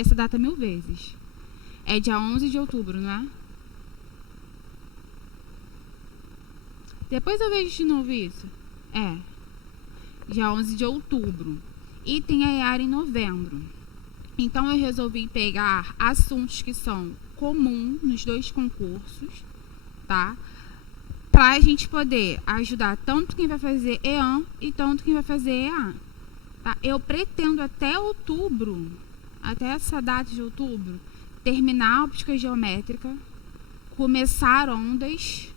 vi essa data 1000 vezes. É dia 11 de outubro, não é? Depois eu vejo de novo isso. É. Dia 11 de outubro. E tem a EAR em novembro. Então eu resolvi pegar assuntos que são comuns nos 2 concursos, tá? Pra gente poder ajudar tanto quem vai fazer EAN e tanto quem vai fazer EA. Tá? Eu pretendo até outubro, até essa data de outubro, terminar a óptica geométrica, começar ondas,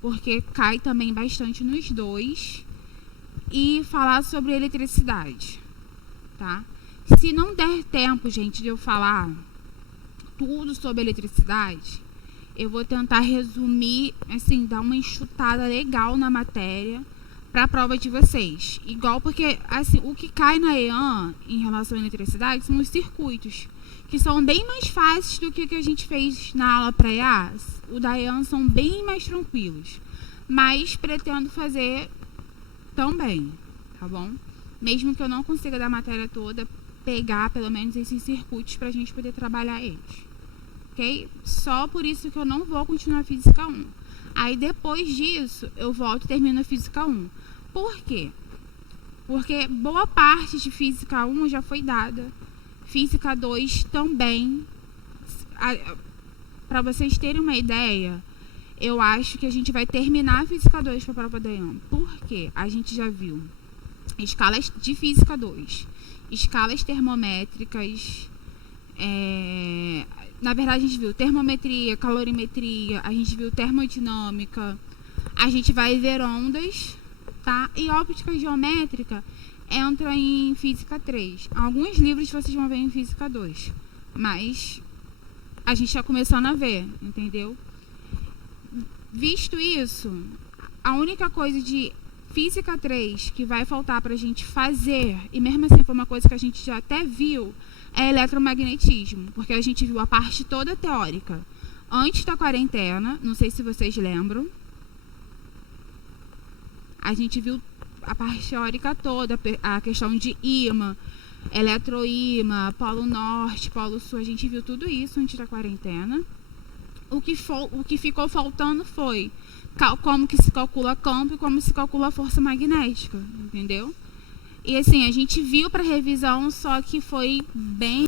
porque cai também bastante nos 2, e falar sobre eletricidade, tá? Se não der tempo, gente, de eu falar tudo sobre eletricidade, eu vou tentar resumir, assim, dar uma enxutada legal na matéria para a prova de vocês. Igual porque, assim, o que cai na EAN em relação à eletricidade são os circuitos, que são bem mais fáceis do que o que a gente fez na aula para EA. O da EAN são bem mais tranquilos, mas pretendo fazer também, tá bom? Mesmo que eu não consiga da matéria toda, pegar pelo menos esses circuitos para a gente poder trabalhar eles. Ok? Só por isso que eu não vou continuar a Física 1. Aí depois disso, eu volto e termino a Física 1. Por quê? Porque boa parte de Física 1 já foi dada. Física 2 também. Para vocês terem uma ideia, eu acho que a gente vai terminar a Física 2 para a prova da EAN. Por quê? A gente já viu escalas de Física 2, escalas termométricas, na verdade a gente viu termometria, calorimetria, a gente viu termodinâmica, a gente vai ver ondas, tá? E óptica geométrica entra em Física 3. Alguns livros vocês vão ver em Física 2, mas a gente está começando a ver, entendeu? Visto isso, a única coisa de Física 3 que vai faltar para a gente fazer, e mesmo assim foi uma coisa que a gente já até viu, é eletromagnetismo, porque a gente viu a parte toda teórica antes da quarentena, não sei se vocês lembram. A gente viu a parte teórica toda, a questão de ímã, eletroímã, polo norte, polo sul, a gente viu tudo isso antes da quarentena. O que ficou faltando foi como que se calcula campo e como se calcula a força magnética, entendeu? E assim, a gente viu para revisão, só que foi bem...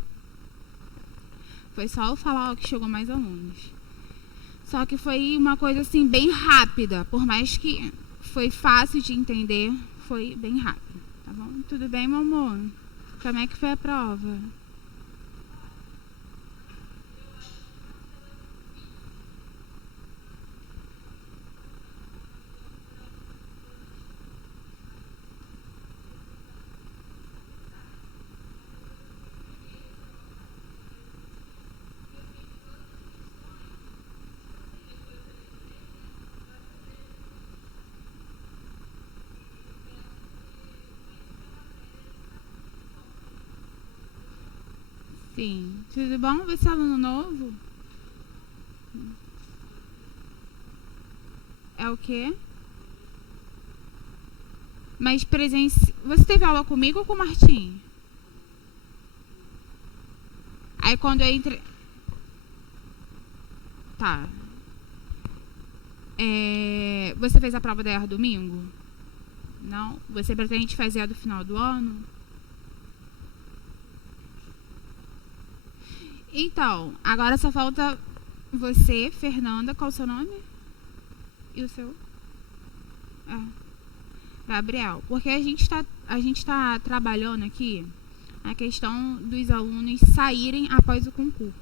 Foi só eu falar que chegou mais alunos. Só que foi uma coisa assim, bem rápida. Por mais que foi fácil de entender, foi bem rápido, tá bom? Tudo bem, meu amor? Como é que foi a prova? Sim. Tudo bom? Você é aluno novo? É o quê? Mas você teve aula comigo ou com o Martim? Aí quando eu entrei... Tá. Você fez a prova da EAR domingo? Não? Você pretende fazer a do final do ano? Então, agora só falta você, Fernanda, qual o seu nome? E o seu? Gabriel. Porque a gente tá trabalhando aqui a questão dos alunos saírem após o concurso.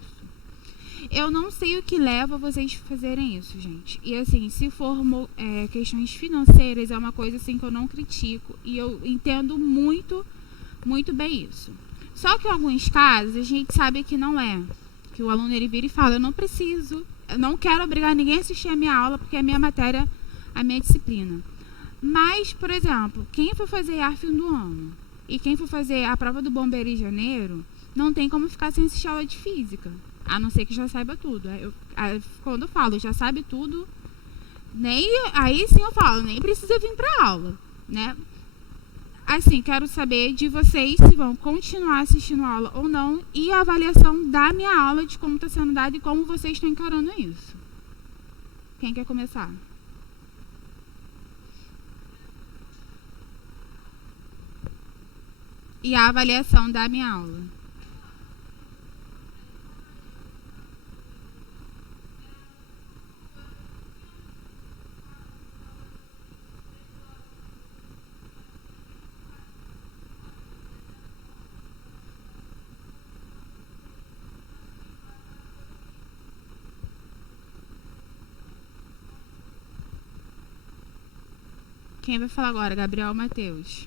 Eu não sei o que leva vocês a fazerem isso, gente. E assim, se for questões financeiras, é uma coisa assim que eu não critico. E eu entendo muito, muito bem isso. Só que em alguns casos, a gente sabe que não é. Que o aluno ele vira e fala, eu não preciso, eu não quero obrigar ninguém a assistir a minha aula, porque é a minha matéria, a minha disciplina. Mas, por exemplo, quem for fazer EAR fim do ano e quem for fazer a prova do bombeiro em janeiro, não tem como ficar sem assistir aula de física. A não ser que já saiba tudo. Quando eu falo, já sabe tudo, aí sim eu falo, nem precisa vir pra aula, né? assim, quero saber de vocês se vão continuar assistindo a aula ou não e a avaliação da minha aula, de como está sendo dada e como vocês estão encarando isso. Quem quer começar? E a avaliação da minha aula. Quem vai falar agora? Gabriel ou Matheus?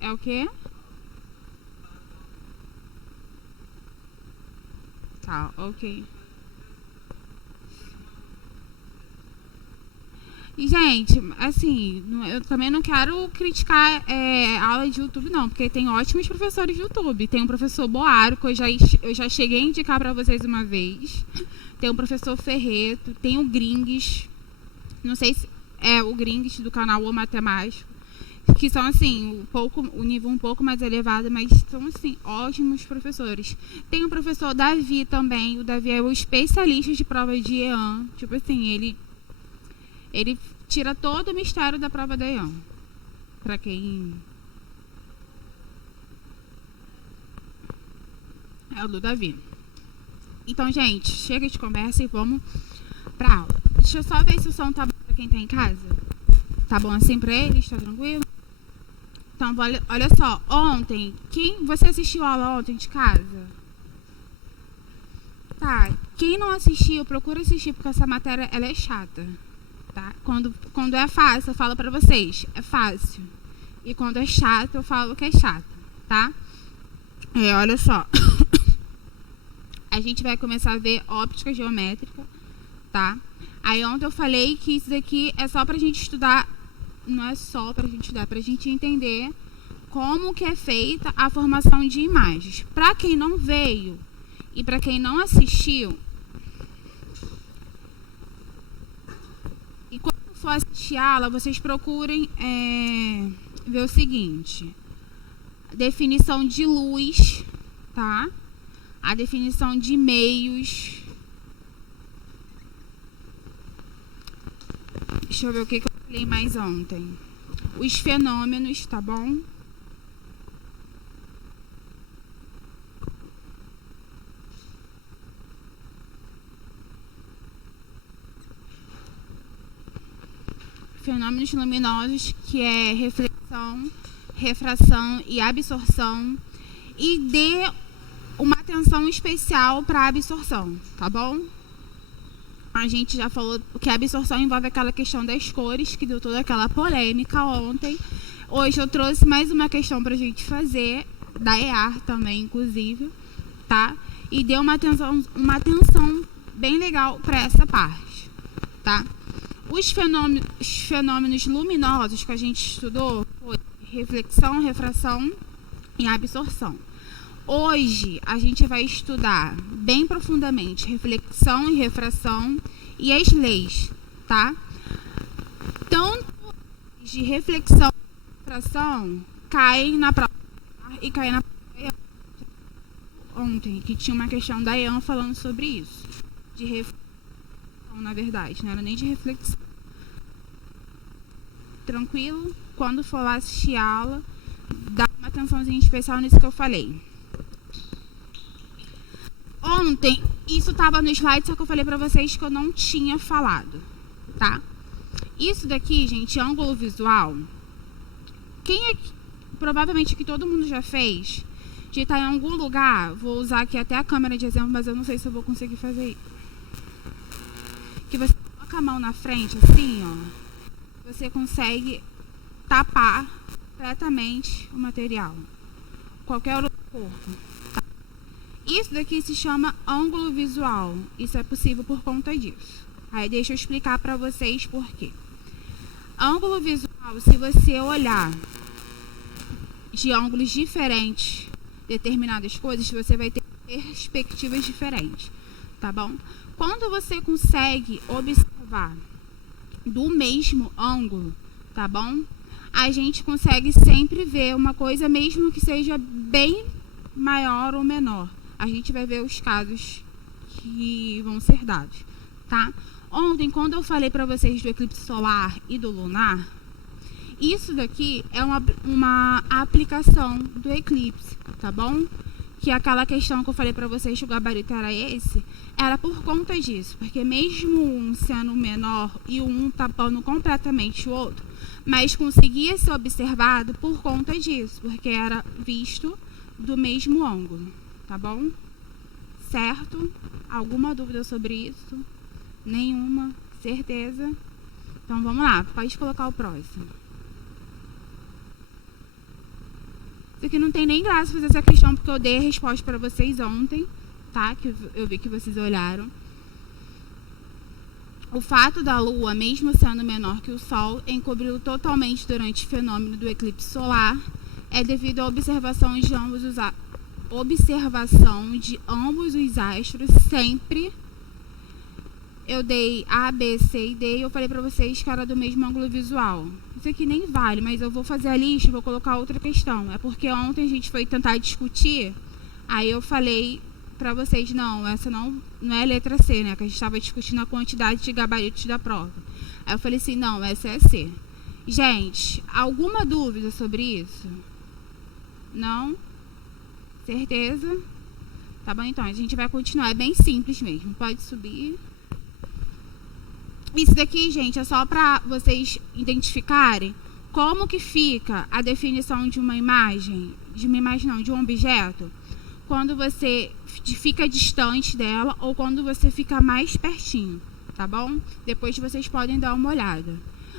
É o quê? Tá, ok. E, gente, assim, eu também não quero criticar a aula de YouTube, não, porque tem ótimos professores de YouTube. Tem um professor Boaro, que eu já cheguei a indicar pra vocês uma vez. Tem um professor Ferreto, tem o Gringues, não sei se é o Gringues do canal O Matemático, que são, assim, o nível um pouco mais elevado, mas são, assim, ótimos professores. Tem o professor Davi também. O Davi é o especialista de prova de EAN. Tipo assim, ele tira todo o mistério da prova da EAN. Pra quem... É o do Davi. Então, gente, chega de conversa e vamos pra aula. Deixa eu só ver se o som tá bom pra quem tá em casa. Tá bom assim pra eles? Tá tranquilo? Então, olha só. Ontem, você assistiu a aula ontem de casa? Tá. Quem não assistiu, procura assistir, porque essa matéria, ela é chata. Tá? Quando é fácil, eu falo pra vocês, é fácil. E quando é chato, eu falo que é chato, tá? Olha só. A gente vai começar a ver óptica geométrica, tá? Aí ontem eu falei que isso daqui é só pra gente estudar, não é só pra gente estudar, é pra gente entender como que é feita a formação de imagens. Pra quem não veio e pra quem não assistiu, e quando for assistir a aula, vocês procurem ver o seguinte: definição de luz, tá? A definição de meios. Deixa eu ver o que eu falei mais ontem. Os fenômenos, tá bom? Fenômenos luminosos, que é reflexão, refração e absorção. E dê uma atenção especial para a absorção, tá bom? A gente já falou que a absorção envolve aquela questão das cores, que deu toda aquela polêmica ontem. Hoje eu trouxe mais uma questão pra gente fazer, da EAR também, inclusive, tá? E deu uma atenção bem legal para essa parte, tá? Os fenômenos luminosos que a gente estudou foi reflexão, refração e absorção. Hoje a gente vai estudar bem profundamente reflexão e refração e as leis, tá? Tanto de reflexão e refração caem na prova e caem na prova da EAN. Ontem, que tinha uma questão da EAN falando sobre isso. De reflexão, na verdade, não era nem de reflexão. Tranquilo? Quando for lá assistir a aula, dá uma atençãozinha especial nisso que eu falei. Ontem, isso estava no slide, só que eu falei pra vocês que eu não tinha falado, tá? Isso daqui, gente, ângulo visual. Provavelmente que todo mundo já fez, de estar em algum lugar, vou usar aqui até a câmera de exemplo, mas eu não sei se eu vou conseguir fazer isso. Que você coloca a mão na frente, assim, ó, você consegue tapar completamente o material. Qualquer outro corpo. Isso daqui se chama ângulo visual. Isso é possível por conta disso. Aí deixa eu explicar para vocês por quê. Ângulo visual, se você olhar de ângulos diferentes determinadas coisas, você vai ter perspectivas diferentes, tá bom? Quando você consegue observar do mesmo ângulo, tá bom? A gente consegue sempre ver uma coisa, mesmo que seja bem maior ou menor. A gente vai ver os casos que vão ser dados, tá? Ontem, quando eu falei para vocês do eclipse solar e do lunar, isso daqui é uma aplicação do eclipse, tá bom? Que aquela questão que eu falei para vocês que o gabarito era esse, era por conta disso, porque mesmo um sendo menor e um tapando completamente o outro, mas conseguia ser observado por conta disso, porque era visto do mesmo ângulo, tá bom? Certo? Alguma dúvida sobre isso? Nenhuma? Certeza? Então vamos lá, pode colocar o próximo. Isso aqui não tem nem graça fazer essa questão, porque eu dei a resposta para vocês ontem, tá? Que eu vi que vocês olharam. O fato da Lua, mesmo sendo menor que o Sol, encobriu totalmente durante o fenômeno do eclipse solar, é devido à observação de ambos os astros. Sempre eu dei A, B, C e D e eu falei pra vocês que era do mesmo ângulo visual. Isso aqui nem vale, mas eu vou fazer a lista e vou colocar outra questão. É porque ontem a gente foi tentar discutir, aí eu falei pra vocês, não, essa não é letra C, né? Que a gente estava discutindo a quantidade de gabaritos da prova. Aí eu falei assim, não, essa é C. Gente, alguma dúvida sobre isso? Não? Certeza? Tá bom, então, a gente vai continuar. É bem simples mesmo. Pode subir. Isso daqui, gente, é só para vocês identificarem como que fica a definição de uma imagem, de um objeto, quando você fica distante dela ou quando você fica mais pertinho, tá bom? Depois vocês podem dar uma olhada.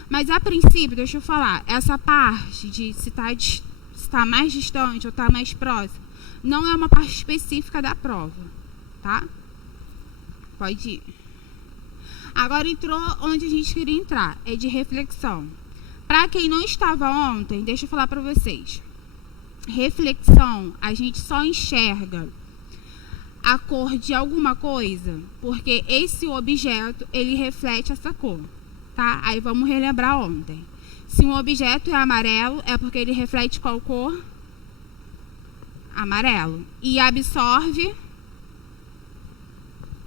Mas a princípio, deixa eu falar, essa parte de se tá mais distante ou tá mais próximo, não é uma parte específica da prova, tá? Pode ir. Agora entrou onde a gente queria entrar, é de reflexão. Para quem não estava ontem, deixa eu falar para vocês. Reflexão, a gente só enxerga a cor de alguma coisa porque esse objeto, ele reflete essa cor, tá? Aí vamos relembrar ontem. Se um objeto é amarelo, é porque ele reflete qual cor? Amarelo. E absorve?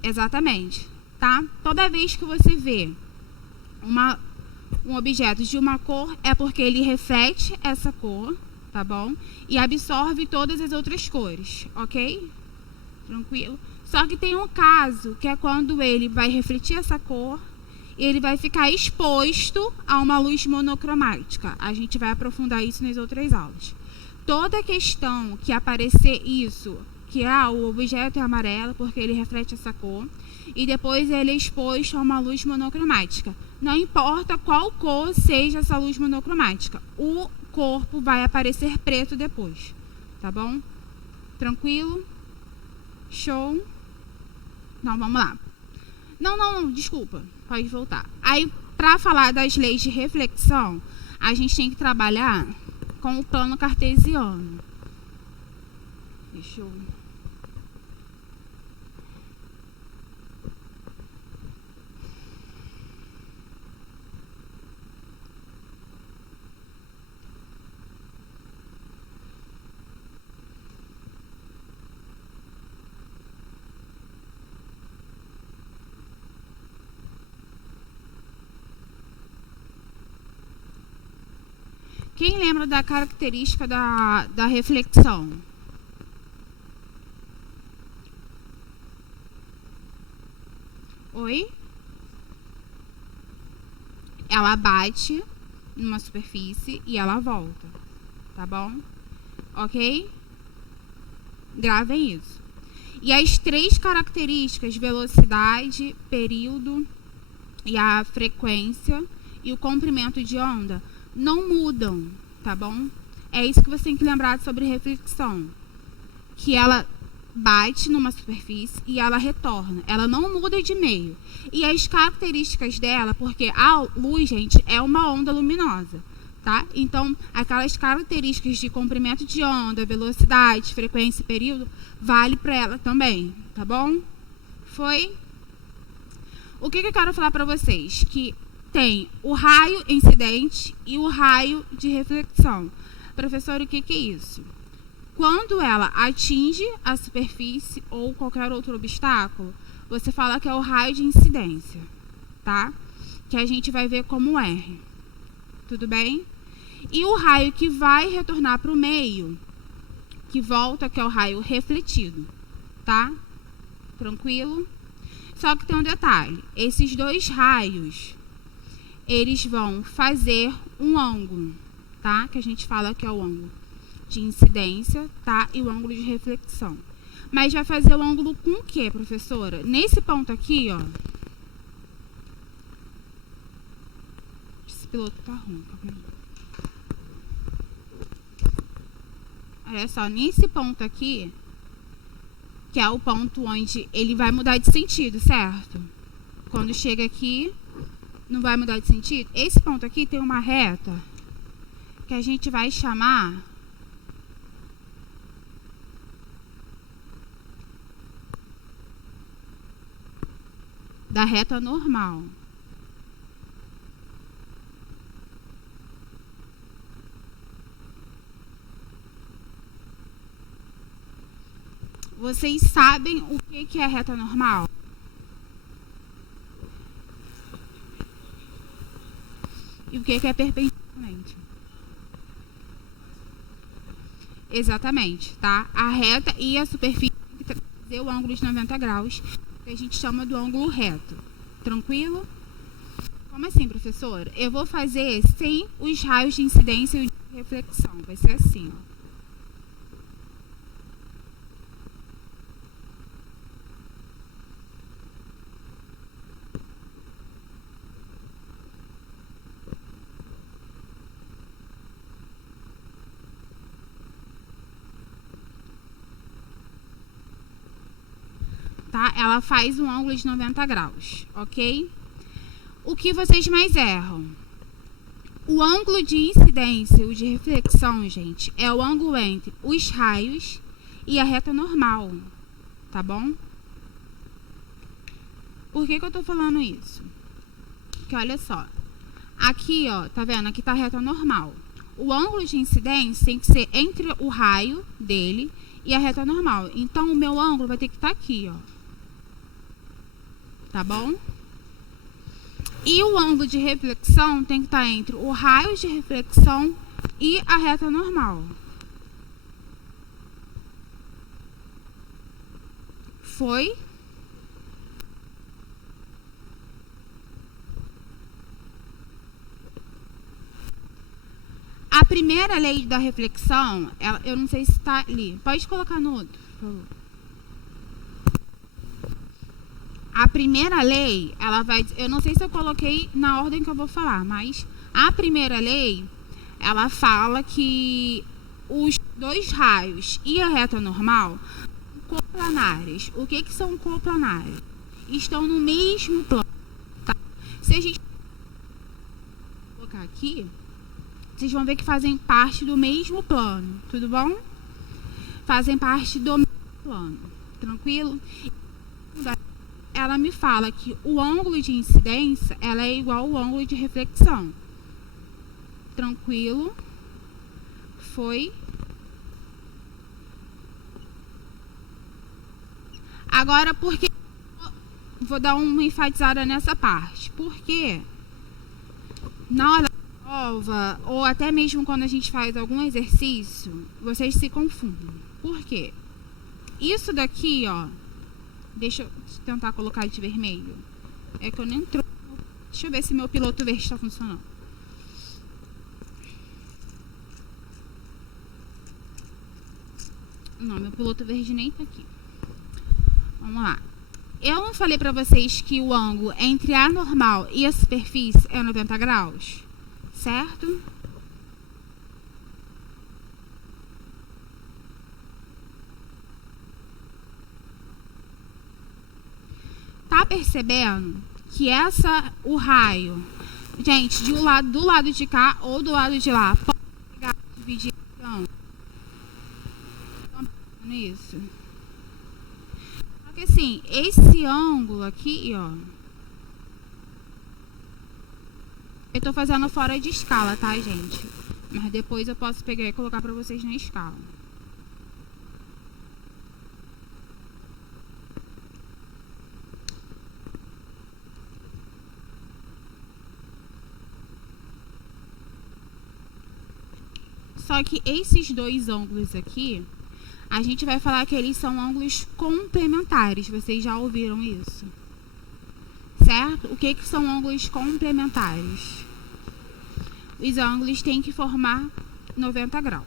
Exatamente, tá? Toda vez que você vê um objeto de uma cor, é porque ele reflete essa cor, tá bom? E absorve todas as outras cores, ok? Tranquilo? Só que tem um caso, que é quando ele vai refletir essa cor, ele vai ficar exposto a uma luz monocromática. A gente vai aprofundar isso nas outras aulas. Toda questão que aparecer isso, que o objeto é amarelo porque ele reflete essa cor, e depois ele é exposto a uma luz monocromática. Não importa qual cor seja essa luz monocromática, o corpo vai aparecer preto depois, tá bom? Tranquilo? Show? Não, vamos lá. Não, desculpa. Pode voltar. Aí, para falar das leis de reflexão, a gente tem que trabalhar com o plano cartesiano. Deixa eu... Quem lembra da característica da reflexão? Oi? Ela bate numa superfície e ela volta, tá bom? Ok? Gravem isso. E as três características, velocidade, período e a frequência e o comprimento de onda, não mudam, tá bom? É isso que você tem que lembrar sobre reflexão. Que ela bate numa superfície e ela retorna. Ela não muda de meio. E as características dela, porque a luz, gente, é uma onda luminosa, tá? Então, aquelas características de comprimento de onda, velocidade, frequência e período, vale para ela também, tá bom? Foi? O que eu quero falar para vocês? Que tem o raio incidente e o raio de reflexão. Professor, o que é isso? Quando ela atinge a superfície ou qualquer outro obstáculo, você fala que é o raio de incidência, tá? Que a gente vai ver como R. Tudo bem? E o raio que vai retornar para o meio, que volta, que é o raio refletido, tá? Tranquilo? Só que tem um detalhe. Esses dois raios, eles vão fazer um ângulo, tá? Que a gente fala que é o ângulo de incidência, tá? E o ângulo de reflexão. Mas vai fazer o ângulo com o quê, professora? Nesse ponto aqui, ó. Esse piloto tá ruim, tá vendo? Olha só, nesse ponto aqui, que é o ponto onde ele vai mudar de sentido, certo? Quando chega aqui, não vai mudar de sentido. Esse ponto aqui tem uma reta que a gente vai chamar da reta normal. Vocês sabem o que é a reta normal? E o que é perpendicularmente? Exatamente, tá? A reta e a superfície tem que fazer o ângulo de 90 graus, que a gente chama do ângulo reto. Tranquilo? Como assim, professora? Eu vou fazer sem os raios de incidência e de reflexão. Vai ser assim, ó. Tá? Ela faz um ângulo de 90 graus, ok? O que vocês mais erram? O ângulo de incidência e o de reflexão, gente, é o ângulo entre os raios e a reta normal, tá bom? Por que eu tô falando isso? Porque olha só, aqui, ó, tá vendo? Aqui tá a reta normal. O ângulo de incidência tem que ser entre o raio dele e a reta normal. Então, o meu ângulo vai ter que estar aqui, ó. Tá bom? E o ângulo de reflexão tem que estar entre o raio de reflexão e a reta normal. Foi? A primeira lei da reflexão, eu não sei se está ali. Pode colocar no outro, por favor. A primeira lei, ela vai... Eu não sei se eu coloquei na ordem que eu vou falar, mas a primeira lei, ela fala que os dois raios e a reta normal são coplanares. O que são coplanares? Estão no mesmo plano, tá? Se a gente colocar aqui, vocês vão ver que fazem parte do mesmo plano, tudo bom? Fazem parte do mesmo plano, tranquilo? Ela me fala que o ângulo de incidência, ela é igual ao ângulo de reflexão. Tranquilo? Foi? Agora, por que... Vou dar uma enfatizada nessa parte. Porque na hora da prova, ou até mesmo quando a gente faz algum exercício, vocês se confundem. Por quê? Isso daqui, ó, deixa eu tentar colocar de vermelho. É que eu nem trouxe. Deixa eu ver se meu piloto verde está funcionando. Não, meu piloto verde nem tá aqui. Vamos lá. Eu não falei pra vocês que o ângulo entre a normal e a superfície é 90 graus? Certo? Tá percebendo que o raio Gente, do lado de cá ou do lado de lá. Pode pegar, dividir esse ângulo. Estão pensando nisso? Só que assim, esse ângulo aqui, ó. Eu tô fazendo fora de escala, tá, gente? Mas depois eu posso pegar e colocar pra vocês na escala. Só que esses dois ângulos aqui, a gente vai falar que eles são ângulos complementares. Vocês já ouviram isso? Certo? O que são ângulos complementares? Os ângulos têm que formar 90 graus.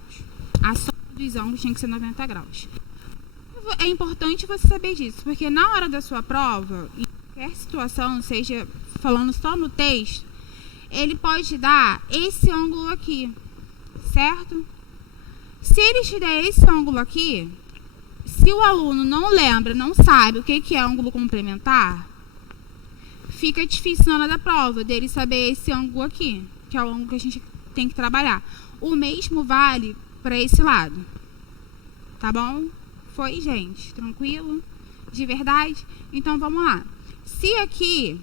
A soma dos ângulos tem que ser 90 graus. É importante você saber disso, porque na hora da sua prova, em qualquer situação, seja falando só no texto, ele pode dar esse ângulo aqui, certo? Se ele te der esse ângulo aqui, se o aluno não lembra, não sabe o que é ângulo complementar, fica difícil na hora da prova dele saber esse ângulo aqui, que é o ângulo que a gente tem que trabalhar. O mesmo vale para esse lado. Tá bom? Foi, gente? Tranquilo? De verdade? Então, vamos lá. Se aqui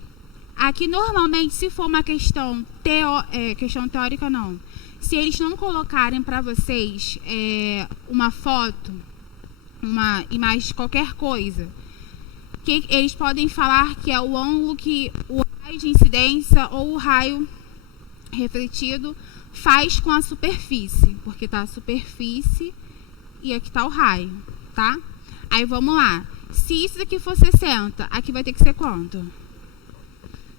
normalmente, se for uma questão teórica, não. Se eles não colocarem para vocês uma foto, uma imagem de qualquer coisa, que eles podem falar que é o ângulo que o raio de incidência ou o raio refletido faz com a superfície, porque tá a superfície e aqui tá o raio, tá? Aí vamos lá. Se isso aqui for 60, aqui vai ter que ser quanto?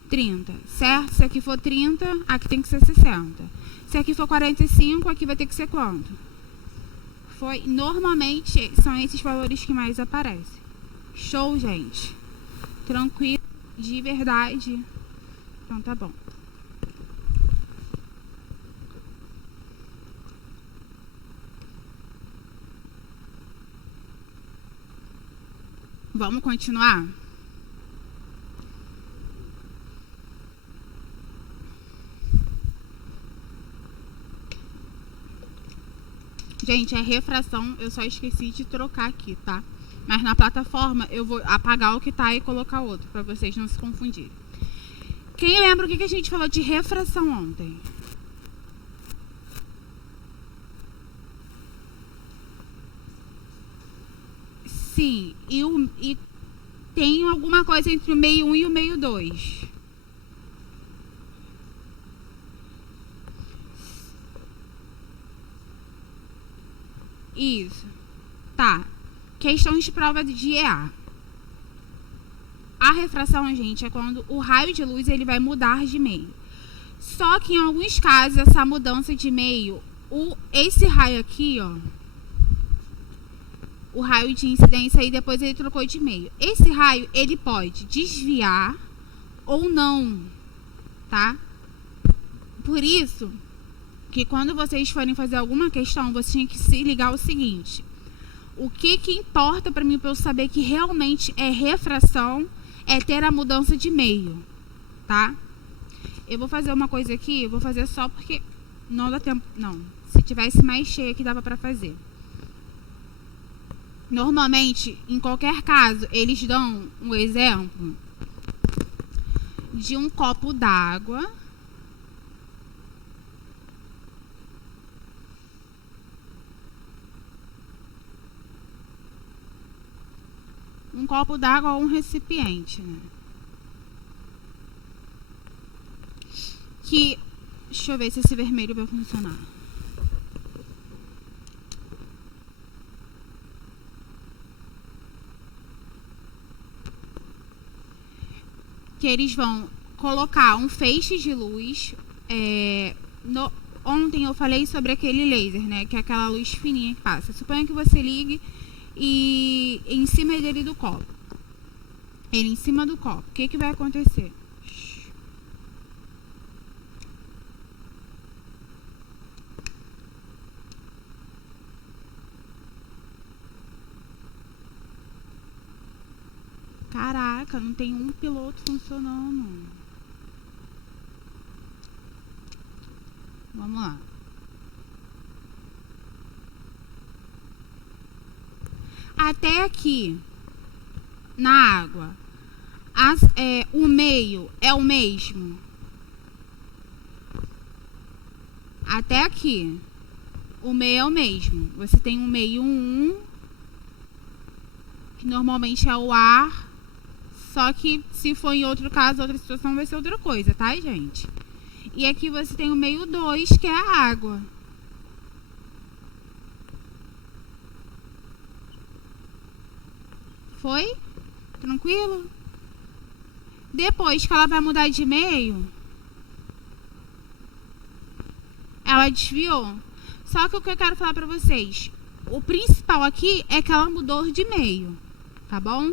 30, certo? Se aqui for 30, aqui tem que ser 60. Se aqui for 45, aqui vai ter que ser quanto? Normalmente são esses valores que mais aparecem. Show, gente? Tranquilo? De verdade? Então tá bom. Vamos continuar? Gente, a refração eu só esqueci de trocar aqui, tá? Mas na plataforma eu vou apagar o que tá e colocar outro, pra vocês não se confundirem. Quem lembra o que a gente falou de refração ontem? Sim, e tem alguma coisa entre o meio 1 e o meio 2. Isso. Tá. Questão de prova de EA. A refração, gente, é quando o raio de luz ele vai mudar de meio. Só que em alguns casos, essa mudança de meio, esse raio aqui, ó, o raio de incidência aí depois ele trocou de meio. Esse raio, ele pode desviar ou não, tá? Por isso que quando vocês forem fazer alguma questão, vocês têm que se ligar o seguinte: o que importa para mim, para eu saber que realmente é refração, é ter a mudança de meio, tá? Eu vou fazer uma coisa aqui, eu vou fazer só porque não dá tempo, não. Se tivesse mais cheio aqui, dava para fazer. Normalmente, em qualquer caso, eles dão um exemplo de um copo d'água. Um copo d'água ou um recipiente, né? Que, deixa eu ver se esse vermelho vai funcionar. Que eles vão colocar um feixe de luz. Ontem eu falei sobre aquele laser, né? Que é aquela luz fininha que passa. Suponha que você ligue e em cima dele do copo. Ele em cima do copo. O que vai acontecer? Caraca, não tem um piloto funcionando. Vamos lá. Até aqui, na água, o meio é o mesmo? Até aqui, o meio é o mesmo. Você tem um meio 1, que normalmente é o ar, só que se for em outro caso, outra situação, vai ser outra coisa, tá, gente? E aqui você tem o meio 2, que é a água. Foi? Tranquilo? Depois que ela vai mudar de meio, ela desviou. Só que o que eu quero falar pra vocês, o principal aqui é que ela mudou de meio, tá bom?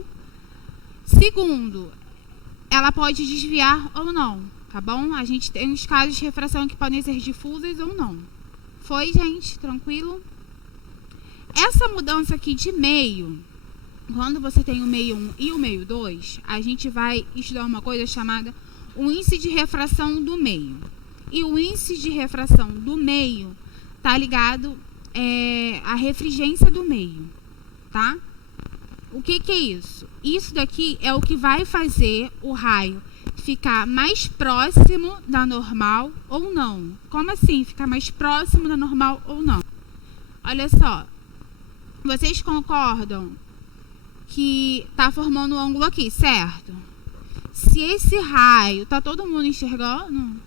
Segundo, ela pode desviar ou não, tá bom? A gente tem os casos de refração que podem ser difusas ou não. Foi, gente? Tranquilo? Essa mudança aqui de meio, quando você tem o meio 1 e o meio 2, a gente vai estudar uma coisa chamada o índice de refração do meio. E o índice de refração do meio tá ligado à refringência do meio, tá? O que é isso? Isso daqui é o que vai fazer o raio ficar mais próximo da normal ou não. Como assim ficar mais próximo da normal ou não? Olha só, vocês concordam que tá formando um ângulo aqui, certo? Se esse raio, tá todo mundo enxergando?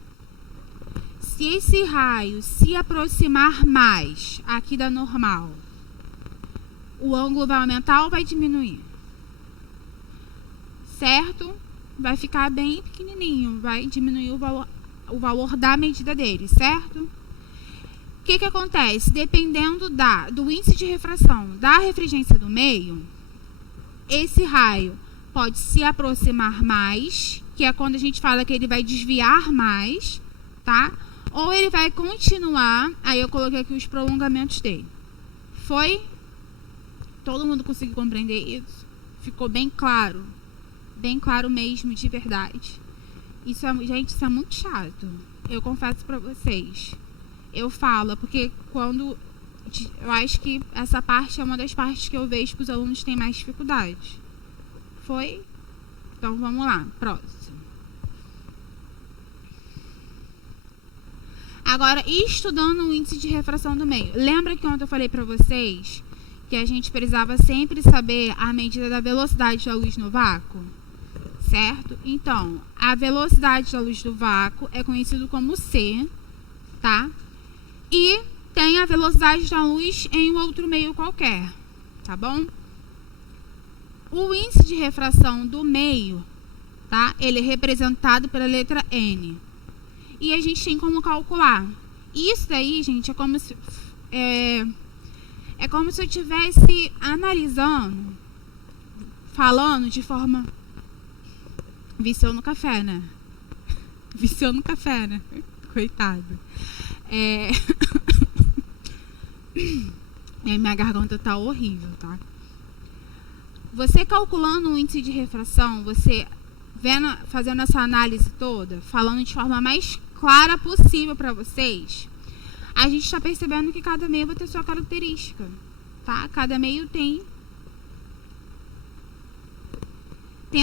Se esse raio se aproximar mais aqui da normal, o ângulo vai aumentar ou vai diminuir? Certo? Vai ficar bem pequenininho, vai diminuir o valor da medida dele, certo? O que acontece? Dependendo do índice de refração da refringência do meio, esse raio pode se aproximar mais, que é quando a gente fala que ele vai desviar mais, tá? Ou ele vai continuar, aí eu coloquei aqui os prolongamentos dele. Foi? Todo mundo conseguiu compreender isso? Ficou bem claro? Bem claro mesmo, de verdade. Gente, isso é muito chato. Eu confesso pra vocês. Eu falo, porque eu acho que essa parte é uma das partes que eu vejo que os alunos têm mais dificuldade. Foi? Então vamos lá, próximo. Agora, estudando o índice de refração do meio. Lembra que ontem eu falei pra vocês que a gente precisava sempre saber a medida da velocidade da luz no vácuo? Certo? Então, a velocidade da luz do vácuo é conhecido como C, tá? E tem a velocidade da luz em um outro meio qualquer, tá bom? O índice de refração do meio, tá? Ele é representado pela letra N. E a gente tem como calcular. Isso daí, gente, é como se eu estivesse analisando, falando de forma... Viciou no café, né? Viciou no café, né? Coitado. Minha garganta tá horrível, tá? Você calculando o índice de refração, você fazendo essa análise toda, falando de forma mais clara possível para vocês, a gente está percebendo que cada meio vai ter sua característica, tá? Cada meio tem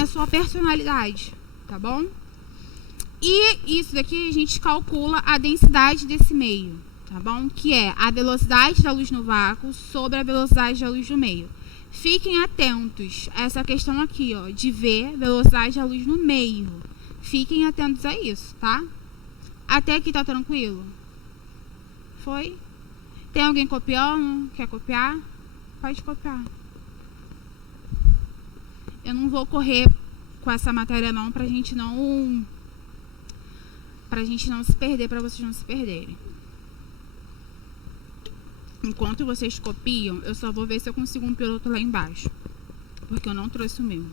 a sua personalidade, tá bom? E isso daqui a gente calcula a densidade desse meio, tá bom? Que é a velocidade da luz no vácuo sobre a velocidade da luz no meio. Fiquem atentos a essa questão aqui, ó, de ver velocidade da luz no meio. Fiquem atentos a isso, tá? Até aqui tá tranquilo? Foi? Tem alguém copiando? Quer copiar? Pode copiar. Eu não vou correr com essa matéria não, pra gente não se perder, pra vocês não se perderem. Enquanto vocês copiam, eu só vou ver se eu consigo um piloto lá embaixo, porque eu não trouxe o meu.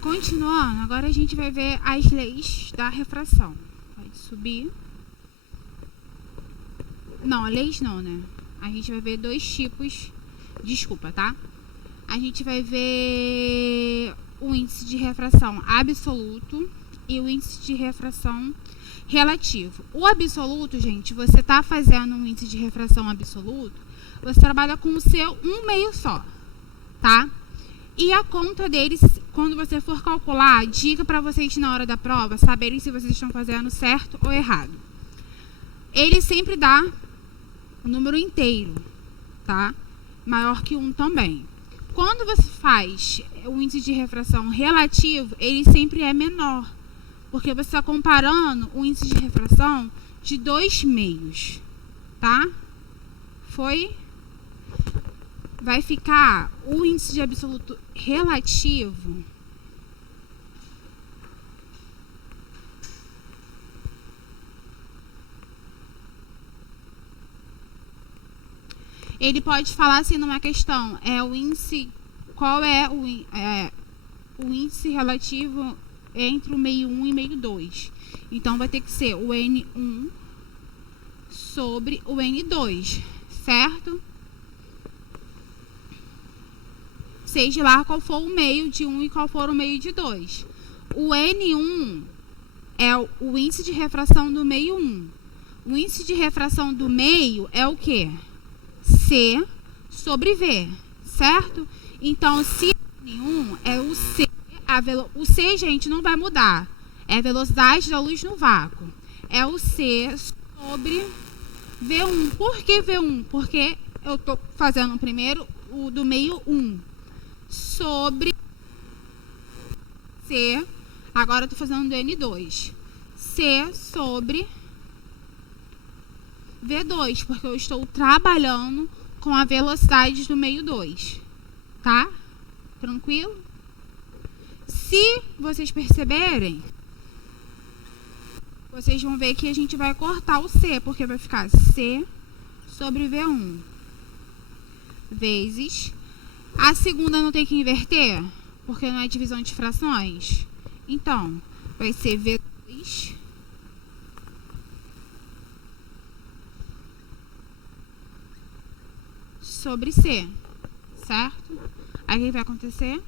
continuando, agora a gente vai ver as leis da refração. Pode subir. Não, leis não, né? A gente vai ver dois tipos. Desculpa, tá? A gente vai ver o índice de refração absoluto e o índice de refração relativo. O absoluto, gente, você tá fazendo um índice de refração absoluto, você trabalha com o seu um meio só, tá? E a conta deles, quando você for calcular, dica para vocês na hora da prova, saberem se vocês estão fazendo certo ou errado. Ele sempre dá o número inteiro, tá? Maior que 1 também. Quando você faz o índice de refração relativo, ele sempre é menor, porque você está comparando o índice de refração de 2 meios, tá? Vai ficar o índice de absoluto relativo ele pode falar assim numa questão, o índice, qual é o índice relativo entre o meio 1 e meio 2. Então vai ter que ser o N1 sobre o N2, certo? Seja lá qual for o meio de 1 e qual for o meio de 2. O N1 é o índice de refração do meio 1. O índice de refração do meio é o quê? C sobre V, certo? Então, se N1 é o C, o C, gente, não vai mudar. É a velocidade da luz no vácuo. É o C sobre V1. Por que V1? Porque eu estou fazendo primeiro o do meio 1 sobre C. Agora eu estou fazendo do N2. C sobre V2, porque eu estou trabalhando com a velocidade do meio 2. Tá? Tranquilo? Se vocês perceberem, vocês vão ver que a gente vai cortar o C, porque vai ficar C sobre V1 vezes. A segunda não tem que inverter, porque não é divisão de frações. Então, vai ser V2 sobre C, certo? Aí o que vai acontecer?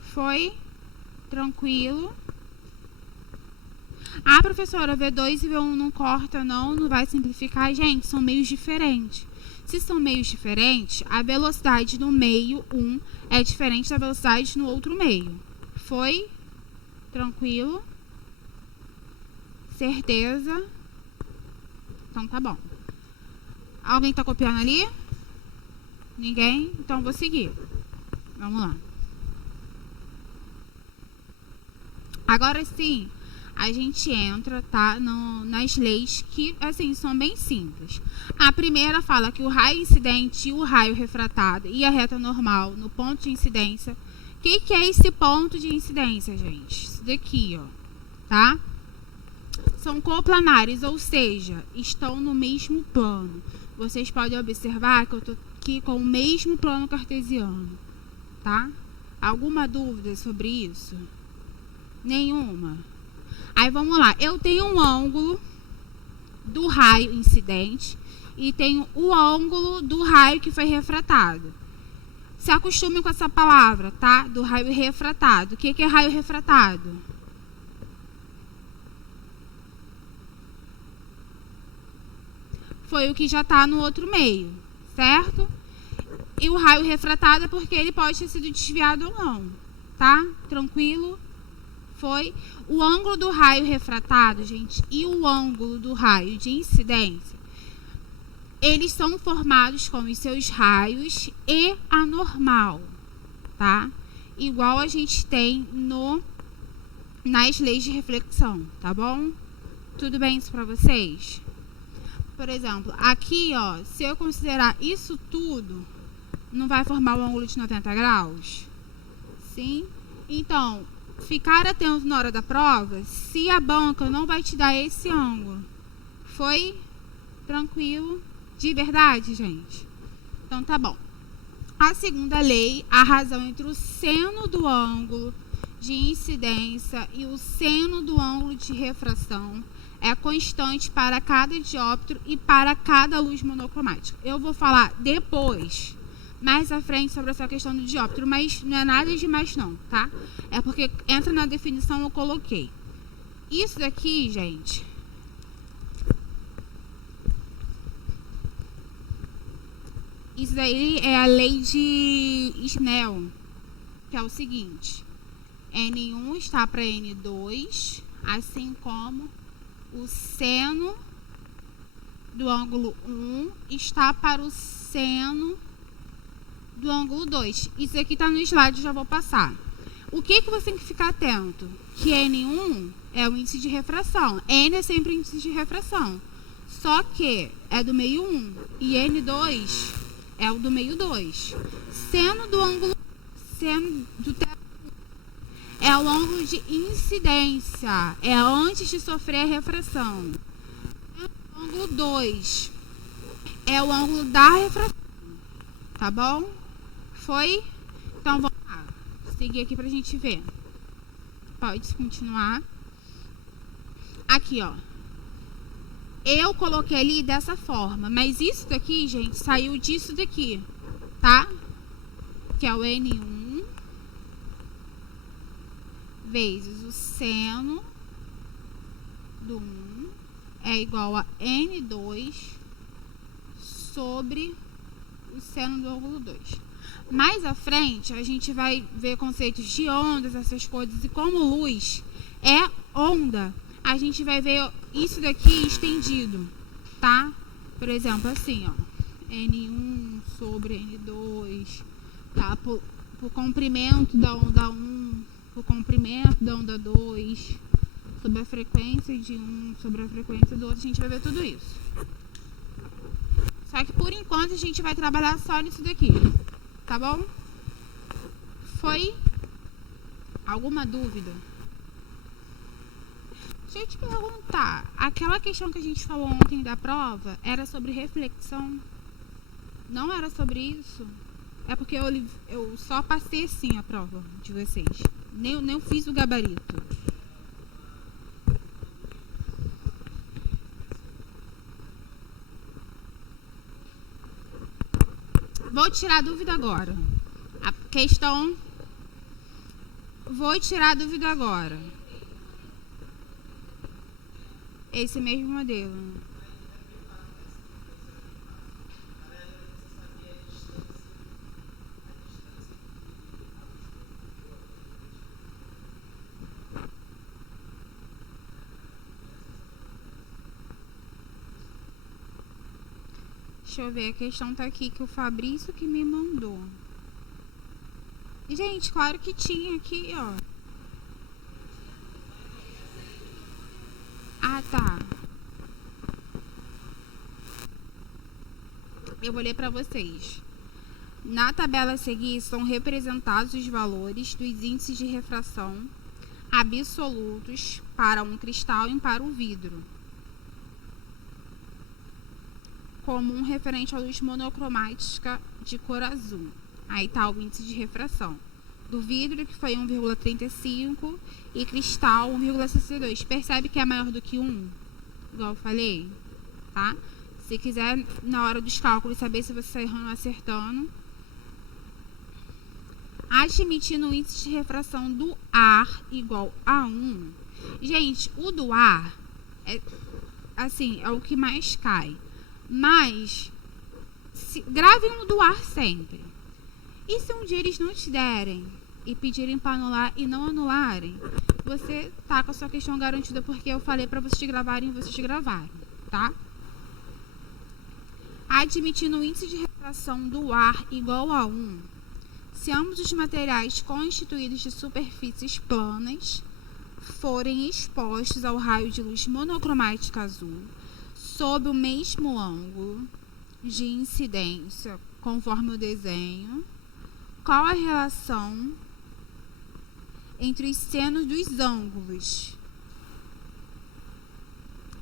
Foi tranquilo. Ah, professora, V2 e V1 não corta, não vai simplificar. Gente, são meios diferentes. Se são meios diferentes, a velocidade no meio 1 é diferente da velocidade no outro meio. Foi tranquilo? Certeza? Então tá bom. Alguém tá copiando ali? Ninguém? Então vou seguir. Vamos lá. Agora sim, a gente entra, tá, nas leis que, assim, são bem simples. A primeira fala que o raio incidente e o raio refratado e a reta normal no ponto de incidência. O que é esse ponto de incidência, gente? Isso daqui, ó, tá? São coplanares, ou seja, estão no mesmo plano. Vocês podem observar que eu estou aqui com o mesmo plano cartesiano, tá? Alguma dúvida sobre isso? Nenhuma? Aí vamos lá. Eu tenho um ângulo do raio incidente e tenho o ângulo do raio que foi refratado. Se acostume com essa palavra, tá? Do raio refratado. O que é raio refratado? Foi o que já está no outro meio, certo? E o raio refratado é porque ele pode ter sido desviado ou não, tá? Tranquilo? Foi o ângulo do raio refratado, gente, e o ângulo do raio de incidência. Eles são formados com os seus raios e a normal, tá? Igual a gente tem nas leis de reflexão, tá bom? Tudo bem isso para vocês? Por exemplo, aqui, ó, se eu considerar isso tudo, não vai formar o ângulo de 90 graus? Sim? Então, ficar atento na hora da prova, se a banca não vai te dar esse ângulo. Foi tranquilo? De verdade, gente? Então tá bom. A segunda lei, a razão entre o seno do ângulo de incidência e o seno do ângulo de refração é constante para cada dióptro e para cada luz monocromática. Eu vou falar depois, mais à frente, sobre essa questão do dióptro, mas não é nada demais não, tá? É porque entra na definição, eu coloquei. Isso daqui, gente, isso daí é a lei de Snell, que é o seguinte: N1 está para N2, assim como o seno do ângulo 1 está para o seno do ângulo 2. Isso aqui está no slide, já vou passar. O que você tem que ficar atento? Que N1 é o índice de refração. N é sempre o índice de refração. Só que é do meio 1 e N2 é o do meio 2. Seno do ângulo, seno do teto é o ângulo de incidência, é antes de sofrer a refração. O ângulo 2 é o ângulo da refração, tá bom? Foi? Então vamos lá, seguir aqui pra gente ver. Pode continuar. Aqui, ó. Eu coloquei ali dessa forma, mas isso daqui, gente, saiu disso daqui, tá? Que é o N1 vezes o seno do 1 é igual a N2 sobre o seno do ângulo 2. Mais à frente, a gente vai ver conceitos de ondas, essas coisas, e como luz é onda, a gente vai ver isso daqui estendido, tá? Por exemplo, assim, ó, N1 sobre N2, tá? Por comprimento da onda 1, por comprimento da onda 2, sobre a frequência de um, sobre a frequência do outro, a gente vai ver tudo isso. Só que por enquanto a gente vai trabalhar só nisso daqui, tá bom? Foi? Alguma dúvida? Deixa eu te perguntar, aquela questão que a gente falou ontem da prova era sobre reflexão? Não era sobre isso? É porque eu só passei assim a prova de vocês. Nem fiz o gabarito. Vou tirar a dúvida agora. A questão... Vou tirar a dúvida agora. Esse mesmo modelo. Deixa eu ver, a questão tá aqui que o Fabrício que me mandou. Gente, claro que tinha aqui, ó. Ah, tá. Eu vou ler para vocês. Na tabela a seguir são representados os valores dos índices de refração absolutos para um cristal e para o vidro, comum referente à luz monocromática de cor azul. Aí tá o índice de refração do vidro, que foi 1,35, e cristal 1,62. Percebe que é maior do que 1? Igual eu falei, tá? Se quiser, na hora dos cálculos, saber se você está errando ou acertando. Admitindo o índice de refração do ar igual a 1. Gente, o do ar é, assim, é o que mais cai. Mas, grave um do ar sempre. E se um dia eles não te derem e pedirem para anular e não anularem, você tá com a sua questão garantida, porque eu falei para vocês gravarem e vocês gravaram, tá? Admitindo o índice de refração do ar igual a 1, se ambos os materiais constituídos de superfícies planas forem expostos ao raio de luz monocromática azul sob o mesmo ângulo de incidência, conforme o desenho, qual a relação entre os senos dos ângulos?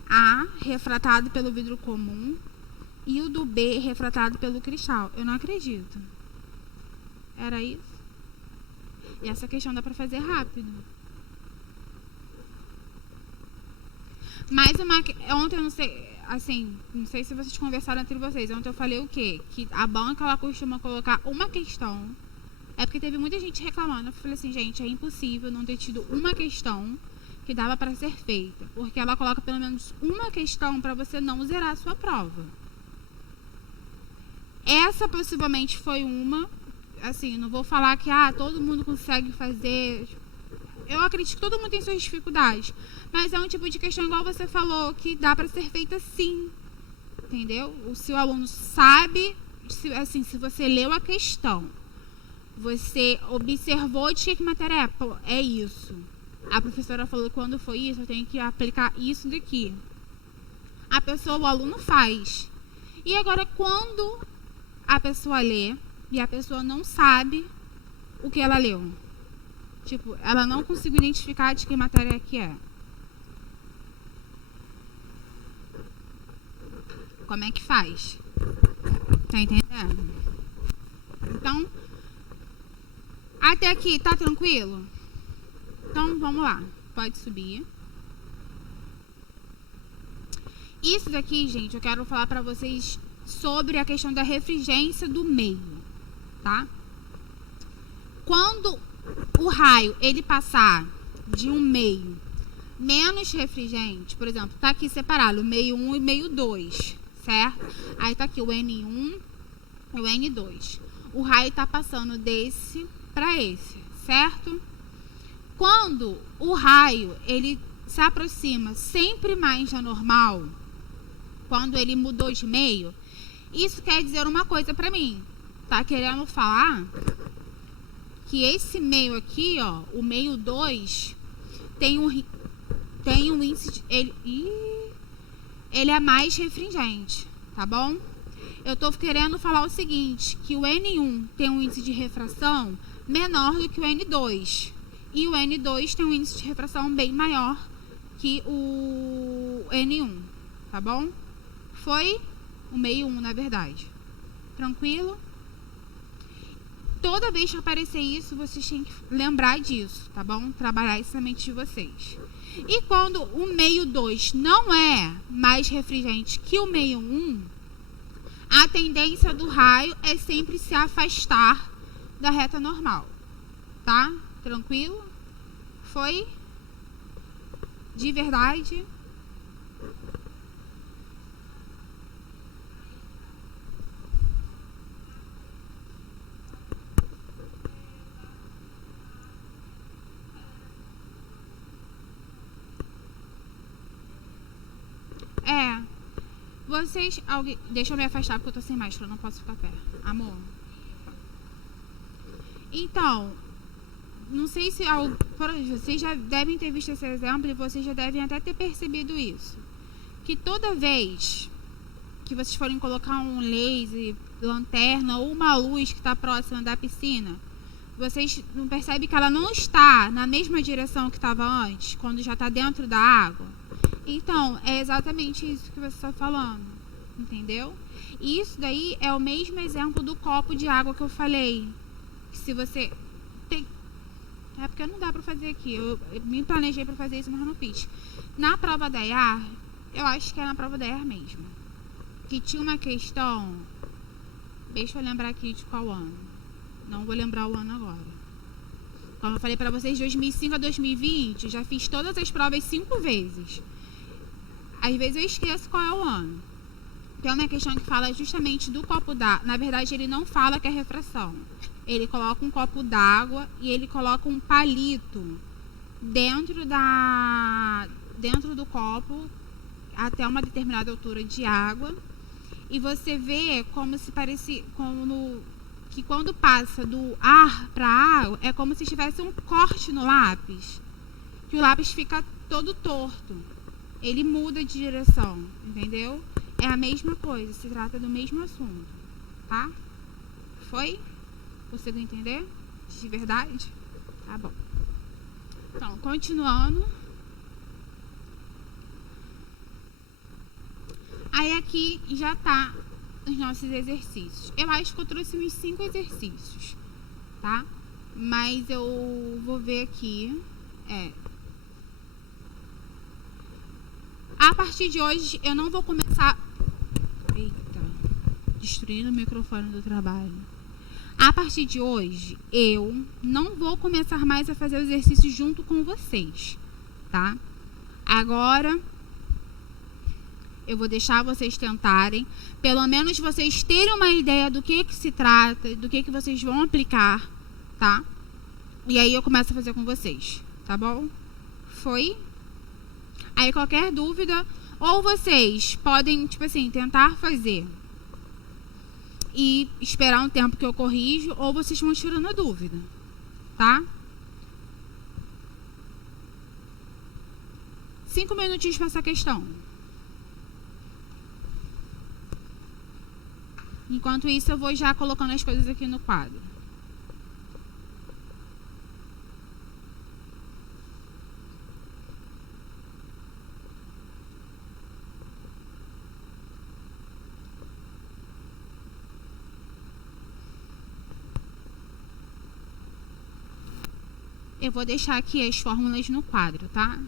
A, refratado pelo vidro comum, e o do B refratado pelo cristal. Eu não acredito. Era isso? E essa questão dá pra fazer rápido. Mas ontem eu não sei, assim, não sei se vocês conversaram entre vocês. Ontem eu falei o quê? Que a banca ela costuma colocar uma questão. É porque teve muita gente reclamando. Eu falei assim, gente, é impossível não ter tido uma questão que dava para ser feita, porque ela coloca pelo menos uma questão para você não zerar a sua prova. Essa possivelmente foi uma, assim, não vou falar que todo mundo consegue fazer. Eu acredito que todo mundo tem suas dificuldades, mas é um tipo de questão igual você falou que dá para ser feita sim, entendeu? O seu aluno sabe, se você leu a questão, você observou de que matéria é, pô, é isso. A professora falou que quando foi isso, eu tenho que aplicar isso daqui. A pessoa, o aluno faz. E agora, quando a pessoa lê e a pessoa não sabe o que ela leu, tipo, ela não conseguiu identificar de que matéria que é. Como é que faz? Tá entendendo? Então, até aqui, tá tranquilo? Então, vamos lá. Pode subir. Isso daqui, gente, eu quero falar pra vocês sobre a questão da refringência do meio, tá? Quando o raio, ele passar de um meio menos refringente, por exemplo, tá aqui separado o meio 1 e meio 2, certo? Aí tá aqui o N1 e o N2. O raio tá passando desse pra esse, certo? Quando o raio, ele se aproxima sempre mais da normal, quando ele mudou de meio, isso quer dizer uma coisa pra mim. Tá querendo falar que esse meio aqui, ó, o meio 2, tem um índice de, ele é mais refringente, tá bom? Eu tô querendo falar o seguinte, que o N1 tem um índice de refração menor do que o N2. E o N2 tem um índice de refração bem maior que o N1, tá bom? Foi o meio 1, na verdade. Tranquilo? Toda vez que aparecer isso, vocês têm que lembrar disso, tá bom? Trabalhar isso na mente de vocês. E quando o meio 2 não é mais refringente que o meio 1, a tendência do raio é sempre se afastar da reta normal, tá? Tranquilo? Foi? De verdade? Vocês... Deixa eu me afastar porque eu tô sem máscara, eu não posso ficar perto. Amor. Então... Não sei se vocês já devem ter visto esse exemplo e vocês já devem até ter percebido isso. Que toda vez que vocês forem colocar um laser, lanterna ou uma luz que está próxima da piscina, vocês não percebem que ela não está na mesma direção que estava antes, quando já está dentro da água? Então, é exatamente isso que você está falando, entendeu? E isso daí é o mesmo exemplo do copo de água que eu falei. Se você tem... É porque não dá pra fazer aqui. Eu me planejei pra fazer isso, mas não fiz. Na prova da EAR, eu acho que é na prova da EAR mesmo, que tinha uma questão... Deixa eu lembrar aqui de qual ano. Não vou lembrar o ano agora. Como eu falei pra vocês, de 2005 a 2020, já fiz todas as provas 5 vezes. Às vezes eu esqueço qual é o ano. Tem uma questão que fala justamente do copo d'água. Na verdade, ele não fala que é refração. Ele coloca um copo d'água e ele coloca um palito dentro do copo até uma determinada altura de água. E você vê como se parecia... que quando passa do ar para a água, é como se tivesse um corte no lápis. Que o lápis fica todo torto. Ele muda de direção, entendeu? É a mesma coisa, se trata do mesmo assunto, tá? Foi? Conseguiu entender? De verdade? Tá bom. Então, continuando. Aí aqui já tá os nossos exercícios. Eu acho que eu trouxe uns 5 exercícios, tá? Mas eu vou ver aqui. A partir de hoje, eu não vou começar... Eita, destruindo o microfone do trabalho. A partir de hoje, eu não vou começar mais a fazer o exercício junto com vocês, tá? Agora, eu vou deixar vocês tentarem, pelo menos vocês terem uma ideia do que se trata, do que vocês vão aplicar, tá? E aí eu começo a fazer com vocês, tá bom? Foi? Aí qualquer dúvida, ou vocês podem, tipo assim, tentar fazer e esperar um tempo que eu corrijo, ou vocês vão tirando a dúvida, tá? 5 minutinhos para essa questão. Enquanto isso, eu vou já colocando as coisas aqui no quadro. Eu vou deixar aqui as fórmulas no quadro, tá?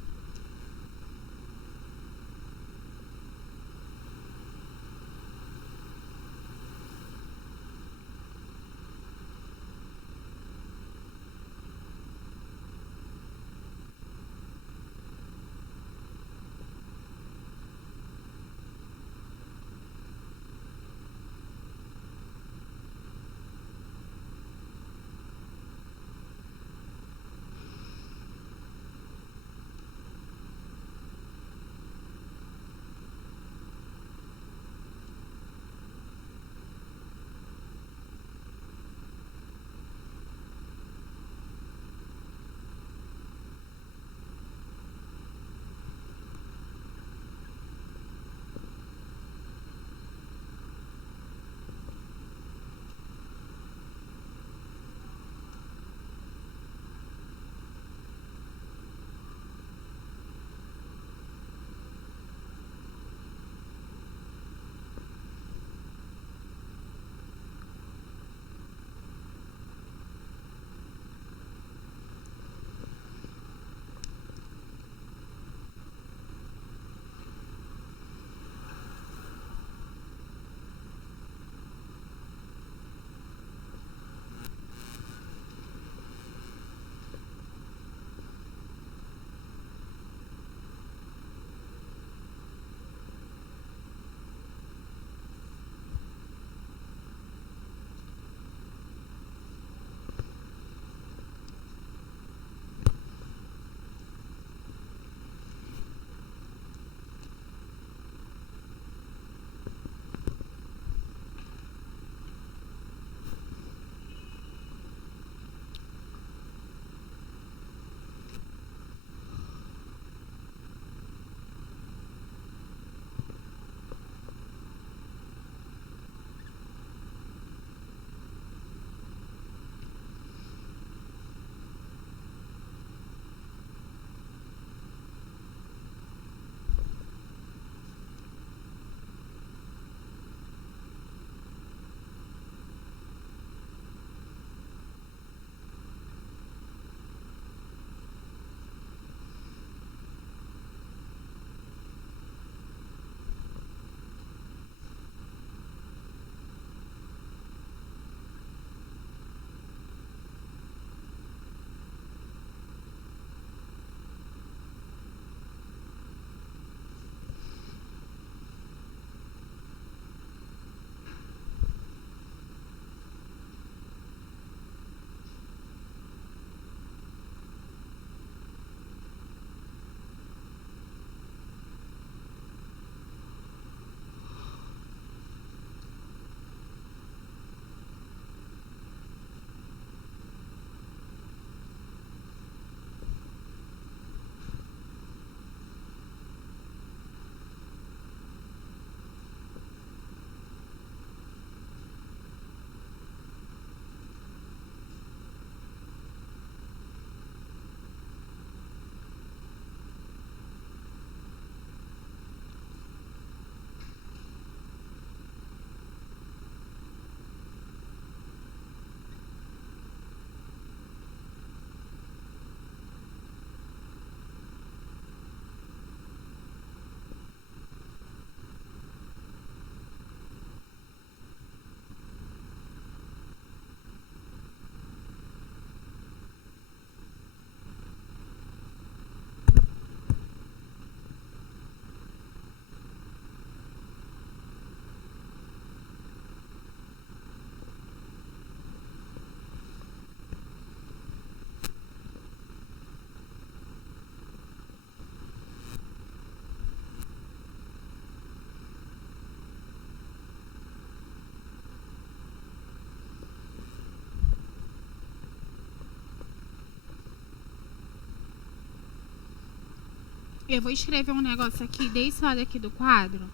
Eu vou escrever um negócio aqui desse lado aqui do quadro,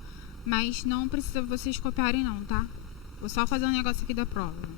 mas não precisa vocês copiarem não, tá? Vou só fazer um negócio aqui da prova.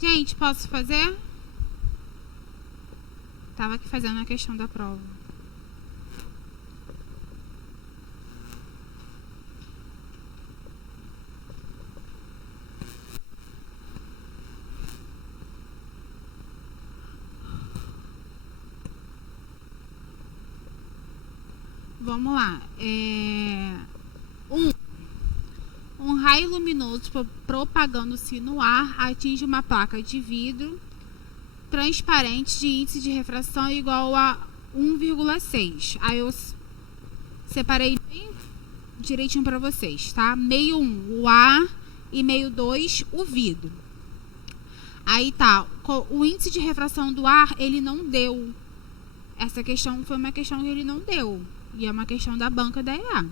Gente, posso fazer? Tava aqui fazendo a questão da prova. Vamos lá. Um raio luminoso propagando-se no ar atinge uma placa de vidro transparente de índice de refração igual a 1,6. Aí eu separei bem direitinho para vocês, tá? Meio 1, o ar e meio 2 o vidro. Aí tá, o índice de refração do ar, ele não deu. Essa questão foi uma questão que ele não deu. E é uma questão da banca da EA.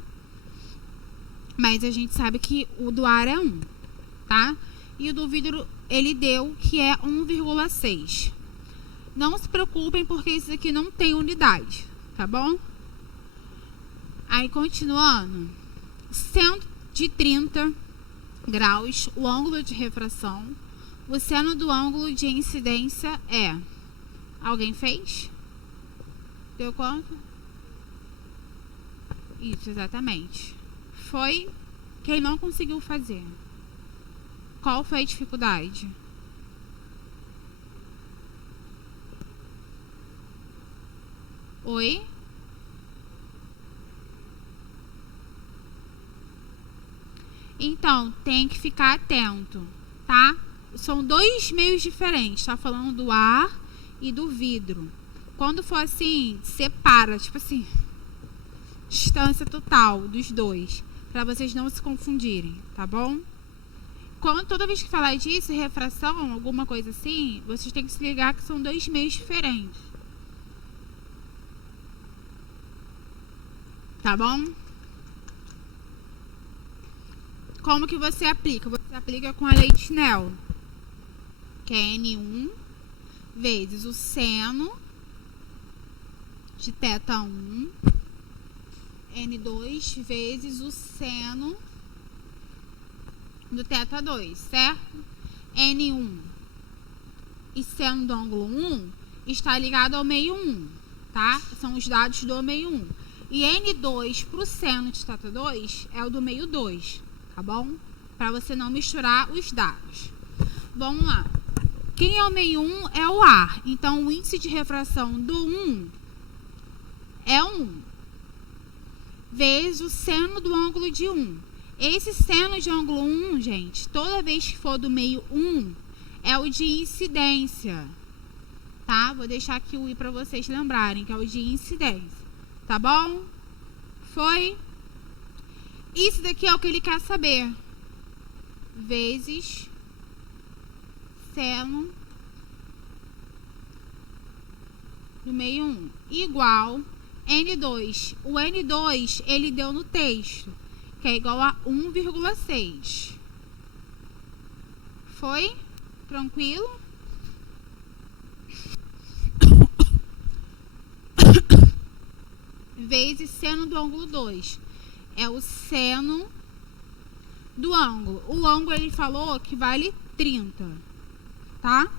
Mas a gente sabe que o do ar é 1, tá? E o do vidro, ele deu que é 1,6. Não se preocupem, porque isso aqui não tem unidade, tá bom? Aí, continuando. 130 graus, o ângulo de refração. O seno do ângulo de incidência é... Alguém fez? Deu quanto? Isso, exatamente. Foi quem não conseguiu fazer. Qual foi a dificuldade? Oi? Então, tem que ficar atento, tá? São dois meios diferentes, tá falando do ar e do vidro. Quando for assim, separa, tipo assim, distância total dos dois, para vocês não se confundirem, tá bom? Toda vez que falar disso, refração, alguma coisa assim, vocês têm que se ligar que são dois meios diferentes. Tá bom? Como que você aplica? Você aplica com a lei de Snell, que é N1 vezes o seno de θ1, N2 vezes o seno do θ2, certo? N1 e seno do ângulo 1 está ligado ao meio 1, tá? São os dados do meio 1. E N2 para o seno de θ2 é o do meio 2, tá bom? Para você não misturar os dados. Vamos lá. Quem é o meio 1 é o ar. Então, o índice de refração do 1 é 1 vezes o seno do ângulo de 1. Esse seno de ângulo 1, gente, toda vez que for do meio 1, é o de incidência, tá? Vou deixar aqui o I para vocês lembrarem, que é o de incidência, tá bom? Foi? Isso daqui é o que ele quer saber. Vezes seno do meio 1 igual N2. O N2 ele deu no texto, que é igual a 1,6. Foi? Tranquilo? Vezes seno do ângulo 2. É o seno do ângulo. O ângulo ele falou que vale 30, tá?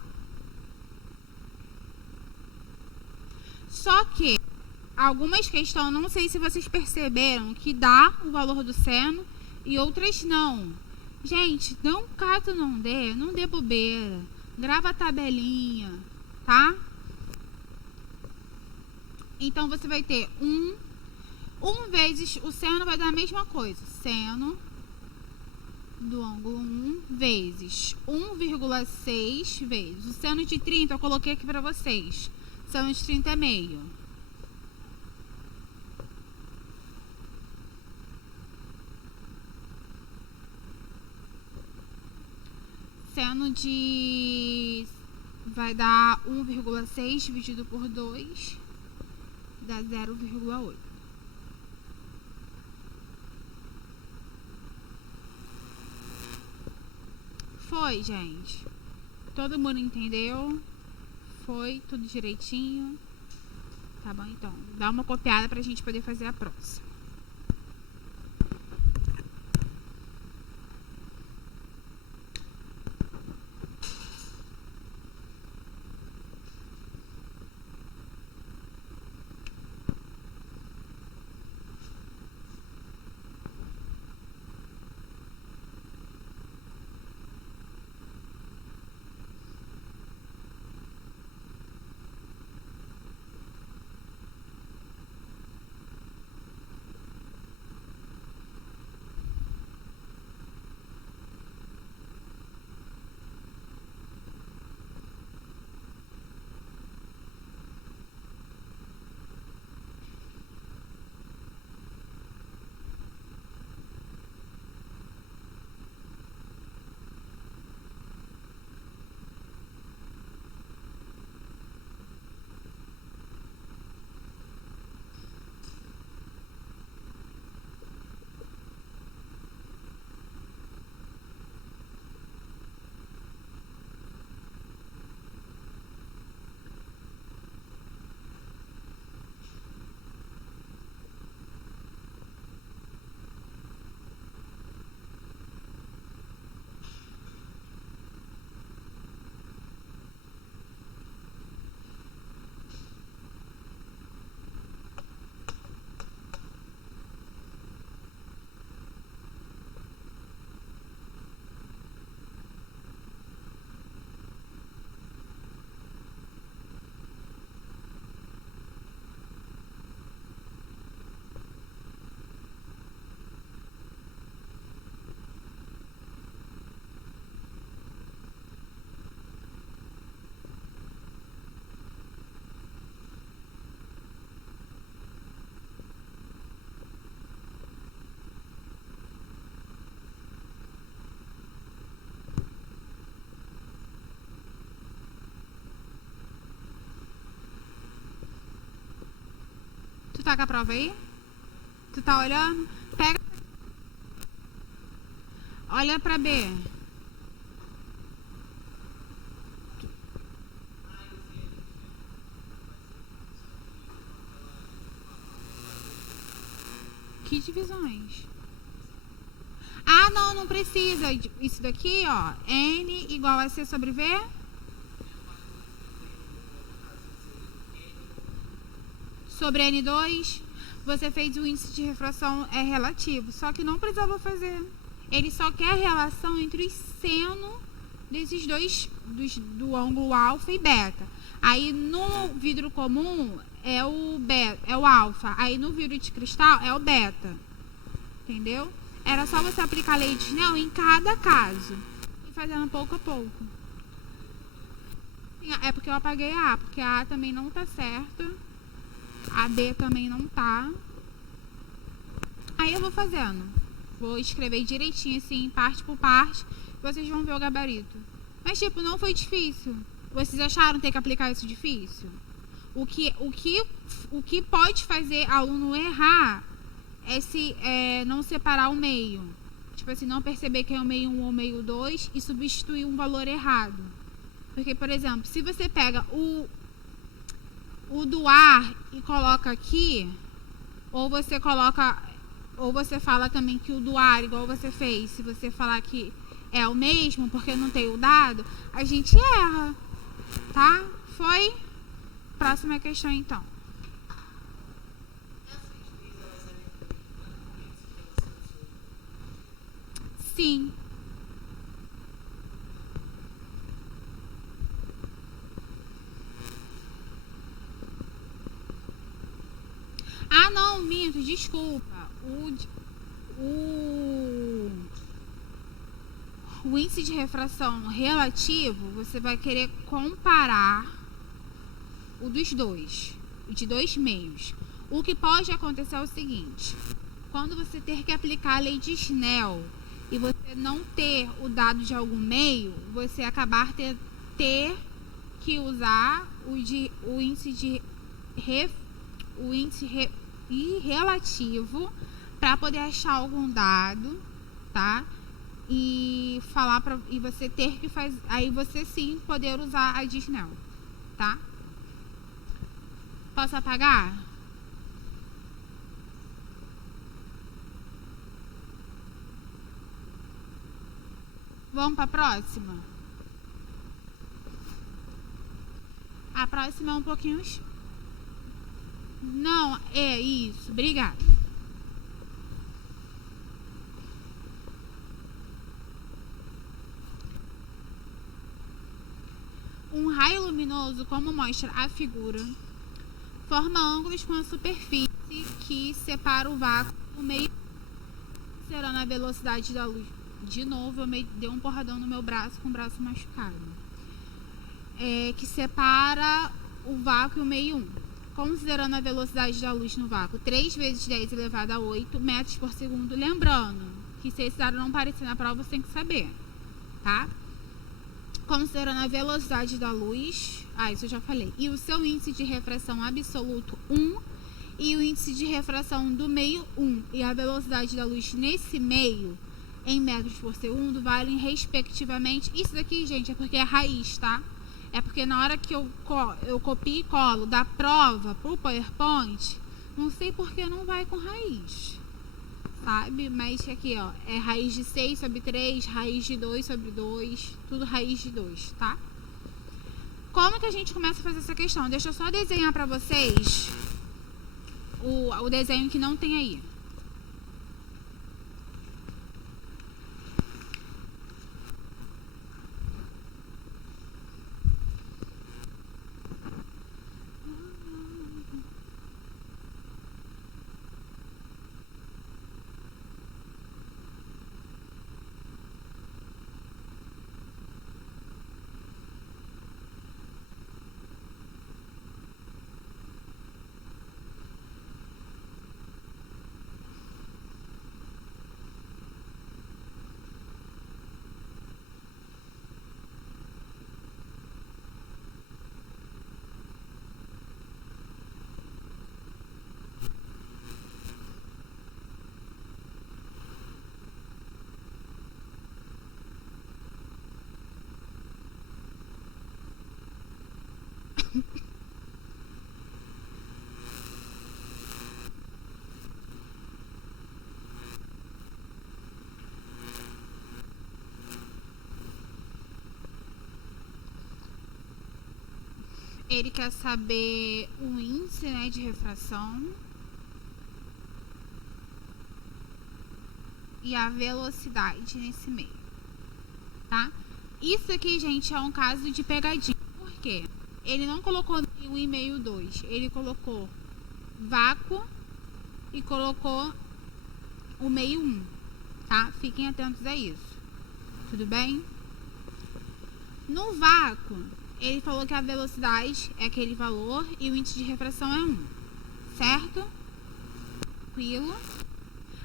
Só que algumas questões, não sei se vocês perceberam, que dá o valor do seno e outras não. Gente, não caso não dê bobeira. Grava a tabelinha, tá? Então, você vai ter 1 vezes, o seno vai dar a mesma coisa. Seno do ângulo 1 vezes 1,6 vezes. O seno de 30 eu coloquei aqui pra vocês. Seno de 30 é meio. Seno de... vai dar 1,6 dividido por 2, dá 0,8. Foi, gente? Todo mundo entendeu? Foi tudo direitinho? Tá bom, então. Dá uma copiada pra gente poder fazer a próxima. tá com a prova aí? Tu tá olhando? Pega. Olha pra B. Que divisões? Ah, não, não precisa. Isso daqui, ó. N igual a C sobre V. Sobre N2. Você fez o índice de refração é relativo. Só que não precisava fazer. Ele só quer a relação entre os seno desses dois, do ângulo alfa e beta. Aí no vidro comum é o beta, é o alfa. Aí no vidro de cristal é o beta. Entendeu? Era só você aplicar a lei de Snell em cada caso. E fazendo pouco a pouco. É porque eu apaguei a A, porque a A também não tá certa. A B também não tá. Aí eu vou fazendo. Vou escrever direitinho assim, parte por parte. Vocês vão ver o gabarito. Mas tipo, não foi difícil. Vocês acharam ter que aplicar isso difícil? O que pode fazer aluno errar é não separar o meio. Tipo assim, não perceber que é o meio 1 ou o meio 2 e substituir um valor errado. Porque, por exemplo, se você pega o do ar e coloca aqui, ou você fala também que o do ar, igual você fez, se você falar que é o mesmo porque não tem o dado, a gente erra, tá? Foi? Próxima questão, então. Sim. Ah, não, minto, desculpa. O índice de refração relativo, você vai querer comparar o dos dois, de dois meios. O que pode acontecer é o seguinte: quando você ter que aplicar a lei de Snell e você não ter o dado de algum meio, você acabar ter que usar o índice relativo para poder achar algum dado, tá? E você ter que fazer, aí você sim poder usar a de Snell, tá? Posso apagar? Vamos para a próxima? A próxima é um pouquinho... Não, é isso. Obrigada. Um raio luminoso, como mostra a figura, forma ângulos com a superfície que separa o vácuo do meio, será na velocidade da luz. De novo, eu dei um porradão no meu braço com o braço machucado. Que separa o vácuo e o meio 1. Considerando a velocidade da luz no vácuo 3 vezes 10 elevado a 8 metros por segundo. Lembrando que se esse dado não aparecer na prova, você tem que saber, tá? Considerando a velocidade da luz, isso eu já falei, e o seu índice de refração absoluto 1 e o índice de refração do meio 1 e a velocidade da luz nesse meio em metros por segundo valem respectivamente. Isso daqui, gente, é porque é raiz, tá? É porque na hora que eu copio e colo da prova pro PowerPoint, não sei por que não vai com raiz, sabe? Mas aqui, ó, é raiz de 6 sobre 3, raiz de 2 sobre 2, tudo raiz de 2, tá? Como que a gente começa a fazer essa questão? Deixa eu só desenhar pra vocês o desenho que não tem aí. Ele quer saber o índice, né, de refração e a velocidade nesse meio, tá? Isso aqui, gente, é um caso de pegadinha. Por quê? Ele não colocou meio 1 e meio 2. Ele colocou vácuo e colocou o meio 1, tá? Fiquem atentos a isso. Tudo bem? No vácuo, ele falou que a velocidade é aquele valor e o índice de refração é 1, certo? Tranquilo.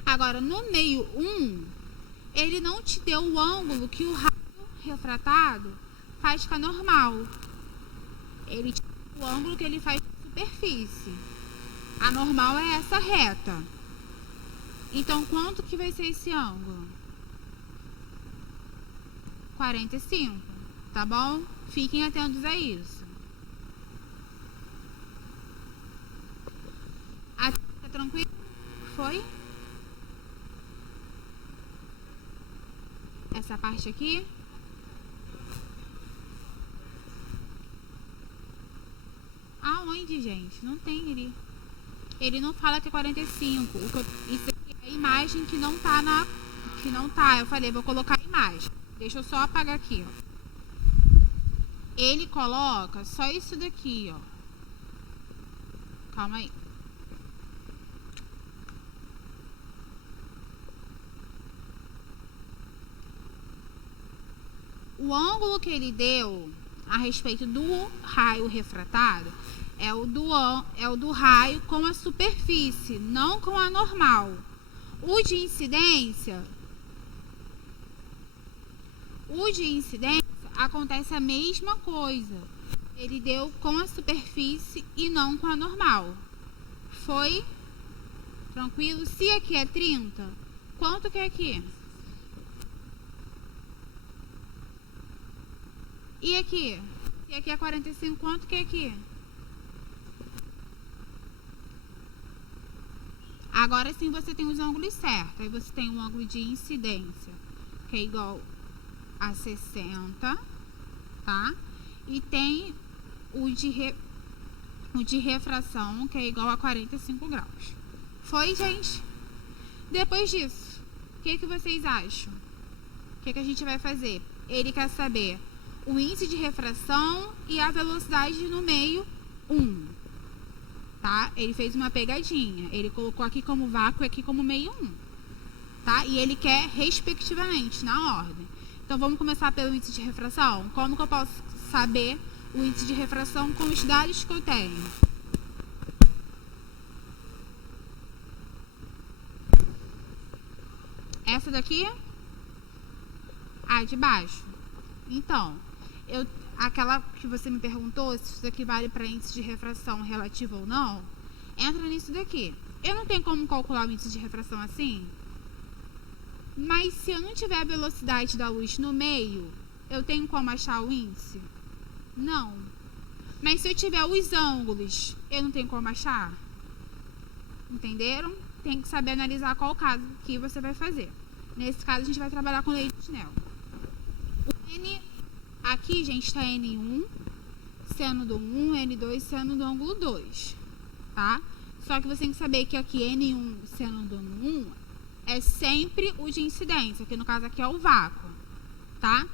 Agora, no meio 1, ele não te deu o ângulo que o raio refratado faz com a normal. Ele te deu o ângulo que ele faz com a superfície. A normal é essa reta. Então, quanto que vai ser esse ângulo? 45, tá bom? Fiquem atentos a isso. Tá tranquilo? Foi? Essa parte aqui? Aonde, gente? Não tem ele. Ele não fala que é 45. Isso aqui é a imagem que não tá na... Que não tá. Eu falei, vou colocar a imagem. Deixa eu só apagar aqui, ó. Ele coloca só isso daqui, ó. Calma aí. O ângulo que ele deu a respeito do raio refratado é o do raio com a superfície, não com a normal. O de incidência acontece a mesma coisa. Ele deu com a superfície e não com a normal. Foi? Tranquilo? Se aqui é 30, quanto que é aqui? E aqui? Se aqui é 45, quanto que é aqui? Agora sim você tem os ângulos certos. Aí você tem um ângulo de incidência, que é igual a 60, tá? E tem o de refração, que é igual a 45 graus. Foi, gente? Depois disso, o que vocês acham? O que a gente vai fazer? Ele quer saber o índice de refração e a velocidade no meio 1, tá? Ele fez uma pegadinha. Ele colocou aqui como vácuo e aqui como meio 1, tá? E ele quer respectivamente, na ordem. Então, vamos começar pelo índice de refração? Como que eu posso saber o índice de refração com os dados que eu tenho? Essa daqui? A de baixo. Então, aquela que você me perguntou, se isso daqui vale para índice de refração relativo ou não, entra nisso daqui. Eu não tenho como calcular o índice de refração assim? Mas se eu não tiver a velocidade da luz no meio, eu tenho como achar o índice? Não. Mas se eu tiver os ângulos, eu não tenho como achar? Entenderam? Tem que saber analisar qual caso que você vai fazer. Nesse caso, a gente vai trabalhar com lei de Snell. O N, aqui, gente, está N1 seno do 1, N2 seno do ângulo 2, tá? Só que você tem que saber que aqui N1 seno do 1 é sempre o de incidência, que no caso aqui é o vácuo, tá?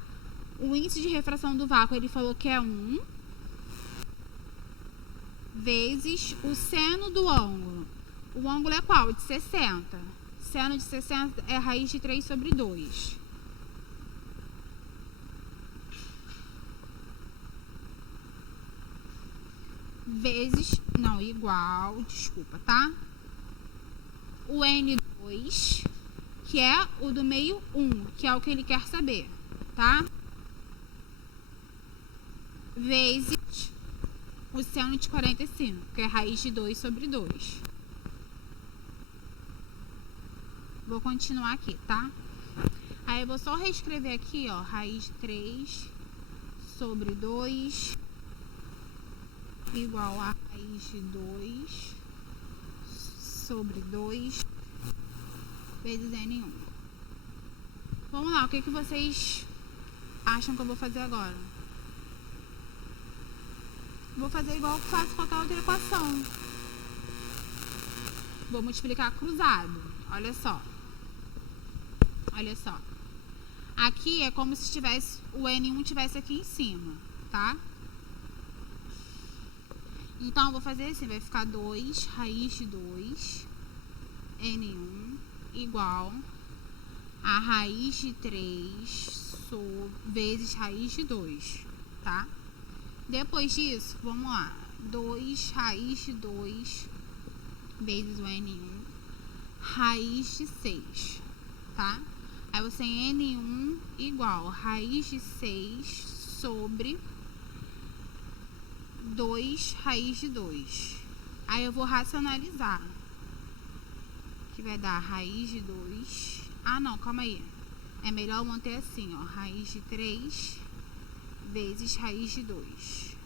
O índice de refração do vácuo, ele falou que é 1 vezes o seno do ângulo. O ângulo é qual? De 60. Seno de 60 é raiz de 3 sobre 2. Vezes, não, igual, desculpa, tá? O N2, que é o do meio 1, que é o que ele quer saber, tá? Vezes o seno de 45, que é raiz de 2 sobre 2. Vou continuar aqui, tá? Aí eu vou só reescrever aqui, ó, raiz de 3 sobre 2 igual a raiz de 2 sobre 2 vezes N1. Vamos lá, o que vocês acham que eu vou fazer agora? vou fazer igual eu faço qualquer outra equação. Vou multiplicar cruzado. Olha só. Olha só. Aqui é como se tivesse o N1 tivesse aqui em cima, tá? Então, eu vou fazer assim, vai ficar 2 raiz de 2 N1 igual a raiz de 3 vezes raiz de 2, tá? Depois disso, vamos lá. 2 raiz de 2 vezes o N1 raiz de 6, tá? Aí você tem N1 igual raiz de 6 sobre 2 raiz de 2. Aí eu vou racionalizar. Que vai dar raiz de 2. Ah, não, calma aí. É melhor manter assim, ó. Raiz de 3 vezes raiz de 2.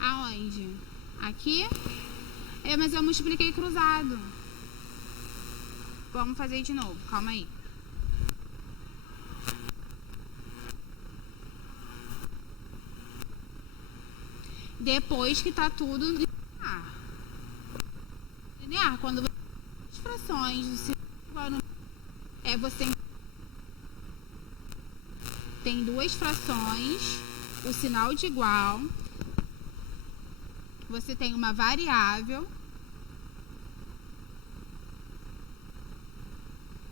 Aonde? Aqui? Mas eu multipliquei cruzado. Vamos fazer de novo, calma aí. Depois que tá tudo linear. Linear, quando você tem as frações do sinal igual no... você tem duas frações, o sinal de igual, você tem uma variável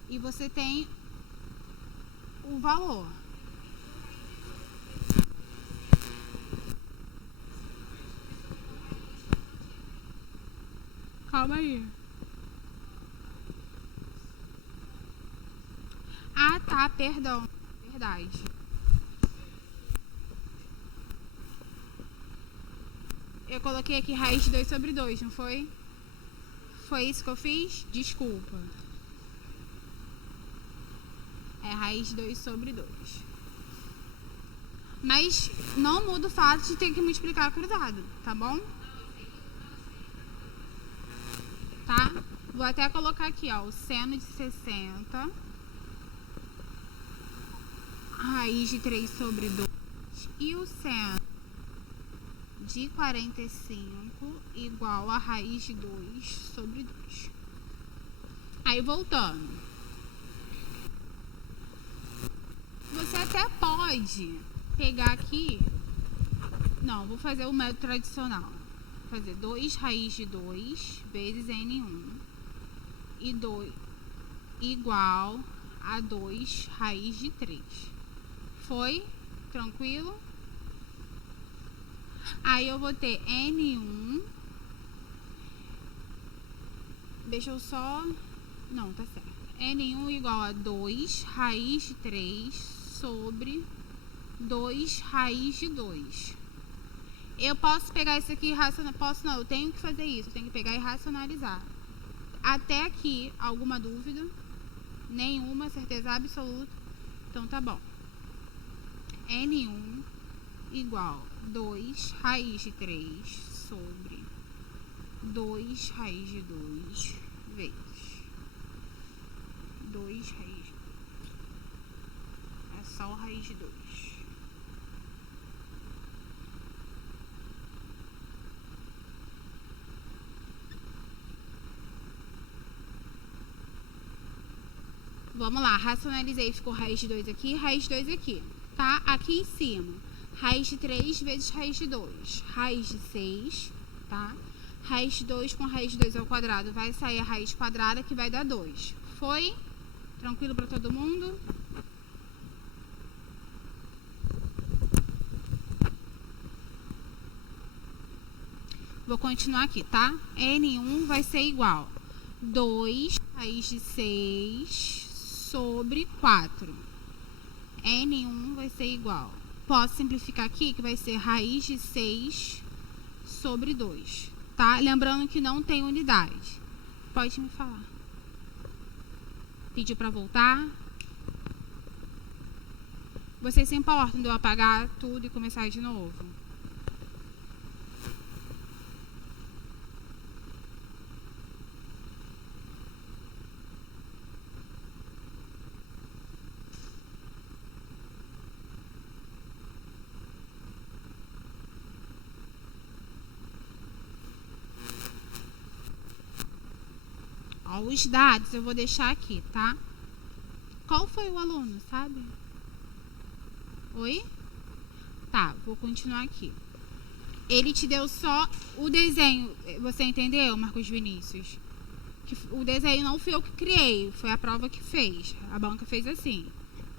e você tem o valor. Calma aí. Ah, tá, perdão. Verdade. Eu coloquei aqui raiz de 2 sobre 2, não foi? Foi isso que eu fiz? Desculpa. É raiz de 2 sobre 2. Mas não muda o fato de ter que multiplicar cruzado, tá bom? Tá? Vou até colocar aqui, ó, o seno de 60, raiz de 3 sobre 2 e o seno de 45 igual a raiz de 2 sobre 2. Aí, voltando. Você até pode pegar aqui... Não, vou fazer o método tradicional. Vou fazer 2 raiz de 2 vezes N1 e 2 igual a 2 raiz de 3. Foi? Tranquilo? Aí eu vou ter N1. Deixa eu só... Não, tá certo. N1 igual a 2 raiz de 3 sobre 2 raiz de 2. Eu posso pegar isso aqui e racionalizar. Posso não, eu tenho que fazer isso. Eu tenho que pegar e racionalizar. Até aqui, alguma dúvida? Nenhuma, certeza absoluta. Então tá bom. N1 igual 2 raiz de 3 sobre 2 raiz de 2 vezes 2 raiz de 2. É só raiz de 2. Vamos lá, racionalizei, ficou raiz de 2 aqui, raiz de 2 aqui, tá? Aqui em cima, raiz de 3 vezes raiz de 2, raiz de 6, tá? Raiz de 2 com raiz de 2 ao quadrado vai sair a raiz quadrada, que vai dar 2. Foi? Tranquilo para todo mundo? Vou continuar aqui, tá? N1 vai ser igual 2 raiz de 6 sobre 4. N1 vai ser igual. Posso simplificar aqui, que vai ser raiz de 6 sobre 2, tá? Lembrando que não tem unidade. Pode me falar. Pediu para voltar? Vocês se importam de eu apagar tudo e começar de novo? Ó, os dados eu vou deixar aqui, tá? Qual foi o aluno, sabe? Oi? Tá, vou continuar aqui. Ele te deu só o desenho. Você entendeu, Marcos Vinícius? Que o desenho não fui eu que criei, foi a prova que fez. A banca fez assim,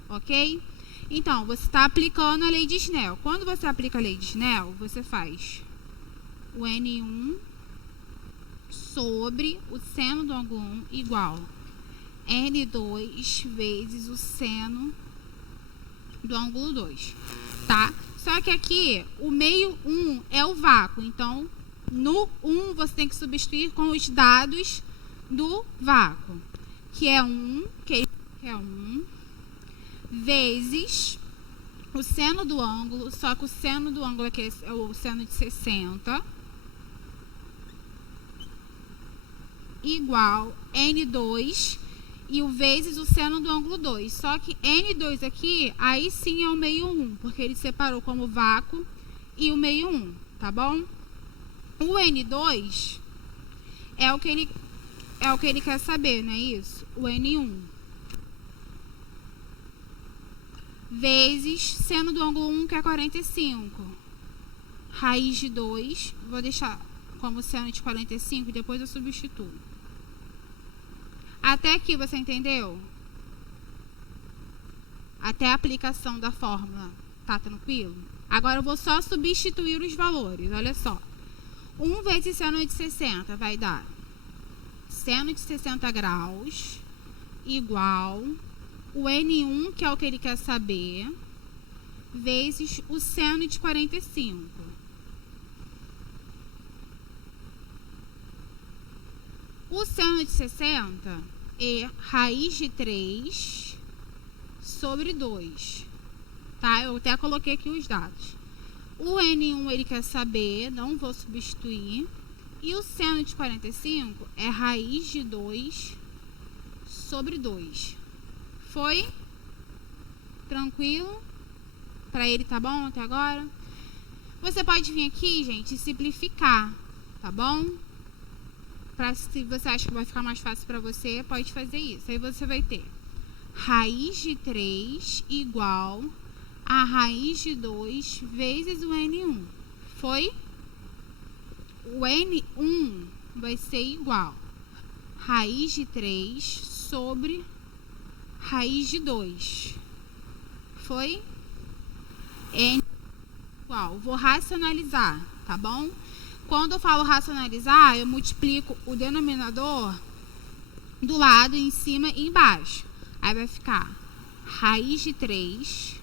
ok? Então, você está aplicando a lei de Snell. Quando você aplica a lei de Snell, você faz o N1 sobre o seno do ângulo 1 igual N2 vezes o seno do ângulo 2, tá? Só que aqui, o meio 1 é o vácuo. Então, no 1, você tem que substituir com os dados do vácuo, que é 1, vezes o seno do ângulo, só que o seno do ângulo aqui é o seno de 60, igual N2 e o vezes o seno do ângulo 2. Só que N2 aqui, aí sim é o meio 1, porque ele separou como vácuo e o meio 1, tá bom? O N2 é o que ele quer saber, não é isso? O N1 vezes seno do ângulo 1, que é 45. Raiz de 2, vou deixar como seno de 45 e depois eu substituo. Até aqui você entendeu? Até a aplicação da fórmula, tá tranquilo? Agora eu vou só substituir os valores, olha só. 1 vezes seno de 60 vai dar seno de 60 graus igual o N1, que é o que ele quer saber, vezes o seno de 45. O seno de 60 é raiz de 3 sobre 2. Tá? Eu até coloquei aqui os dados. O N1 ele quer saber, não vou substituir. E o seno de 45 é raiz de 2 sobre 2. Foi? Tranquilo? Pra ele tá bom até agora? Você pode vir aqui, gente, e simplificar, tá bom? Se você acha que vai ficar mais fácil pra você, pode fazer isso. Aí você vai ter raiz de 3 igual a raiz de 2 vezes o N1. Foi? O N1 vai ser igual raiz de 3 sobre raiz de 2. Foi? N igual. Vou racionalizar, tá bom? Quando eu falo racionalizar, eu multiplico o denominador do lado, em cima e embaixo. Aí vai ficar raiz de 3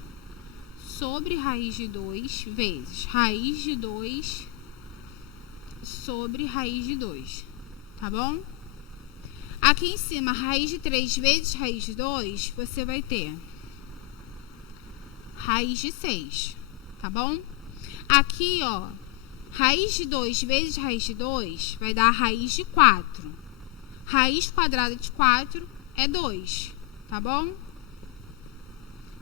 sobre raiz de 2 vezes raiz de 2 sobre raiz de 2. Tá bom? Aqui em cima, raiz de 3 vezes raiz de 2, você vai ter raiz de 6. Tá bom? Aqui, ó, raiz de 2 vezes raiz de 2 vai dar raiz de 4. Raiz quadrada de 4 é 2, tá bom?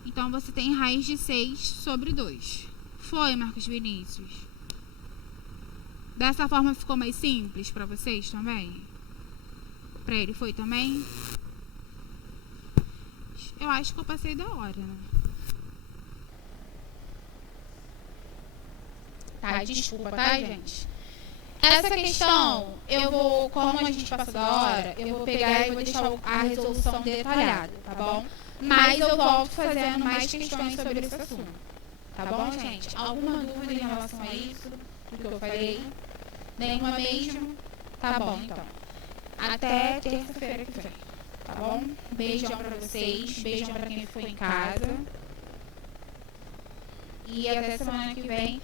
Então, você tem raiz de 6 sobre 2. Foi, Marcos Vinícius? Dessa forma ficou mais simples para vocês também? Para ele foi também? Eu acho que eu passei da hora, né? Tá, desculpa, tá, gente? Essa questão, eu vou, como a gente passou da hora, eu vou pegar e vou deixar a resolução detalhada, tá bom? Mas eu volto fazendo mais questões sobre esse assunto. Tá bom, gente? Alguma dúvida em relação a isso? Do que eu falei? Nenhuma mesmo? Tá bom, então. Até terça-feira que vem. Tá bom? Beijão pra vocês. Beijão pra quem ficou em casa. E até semana que vem.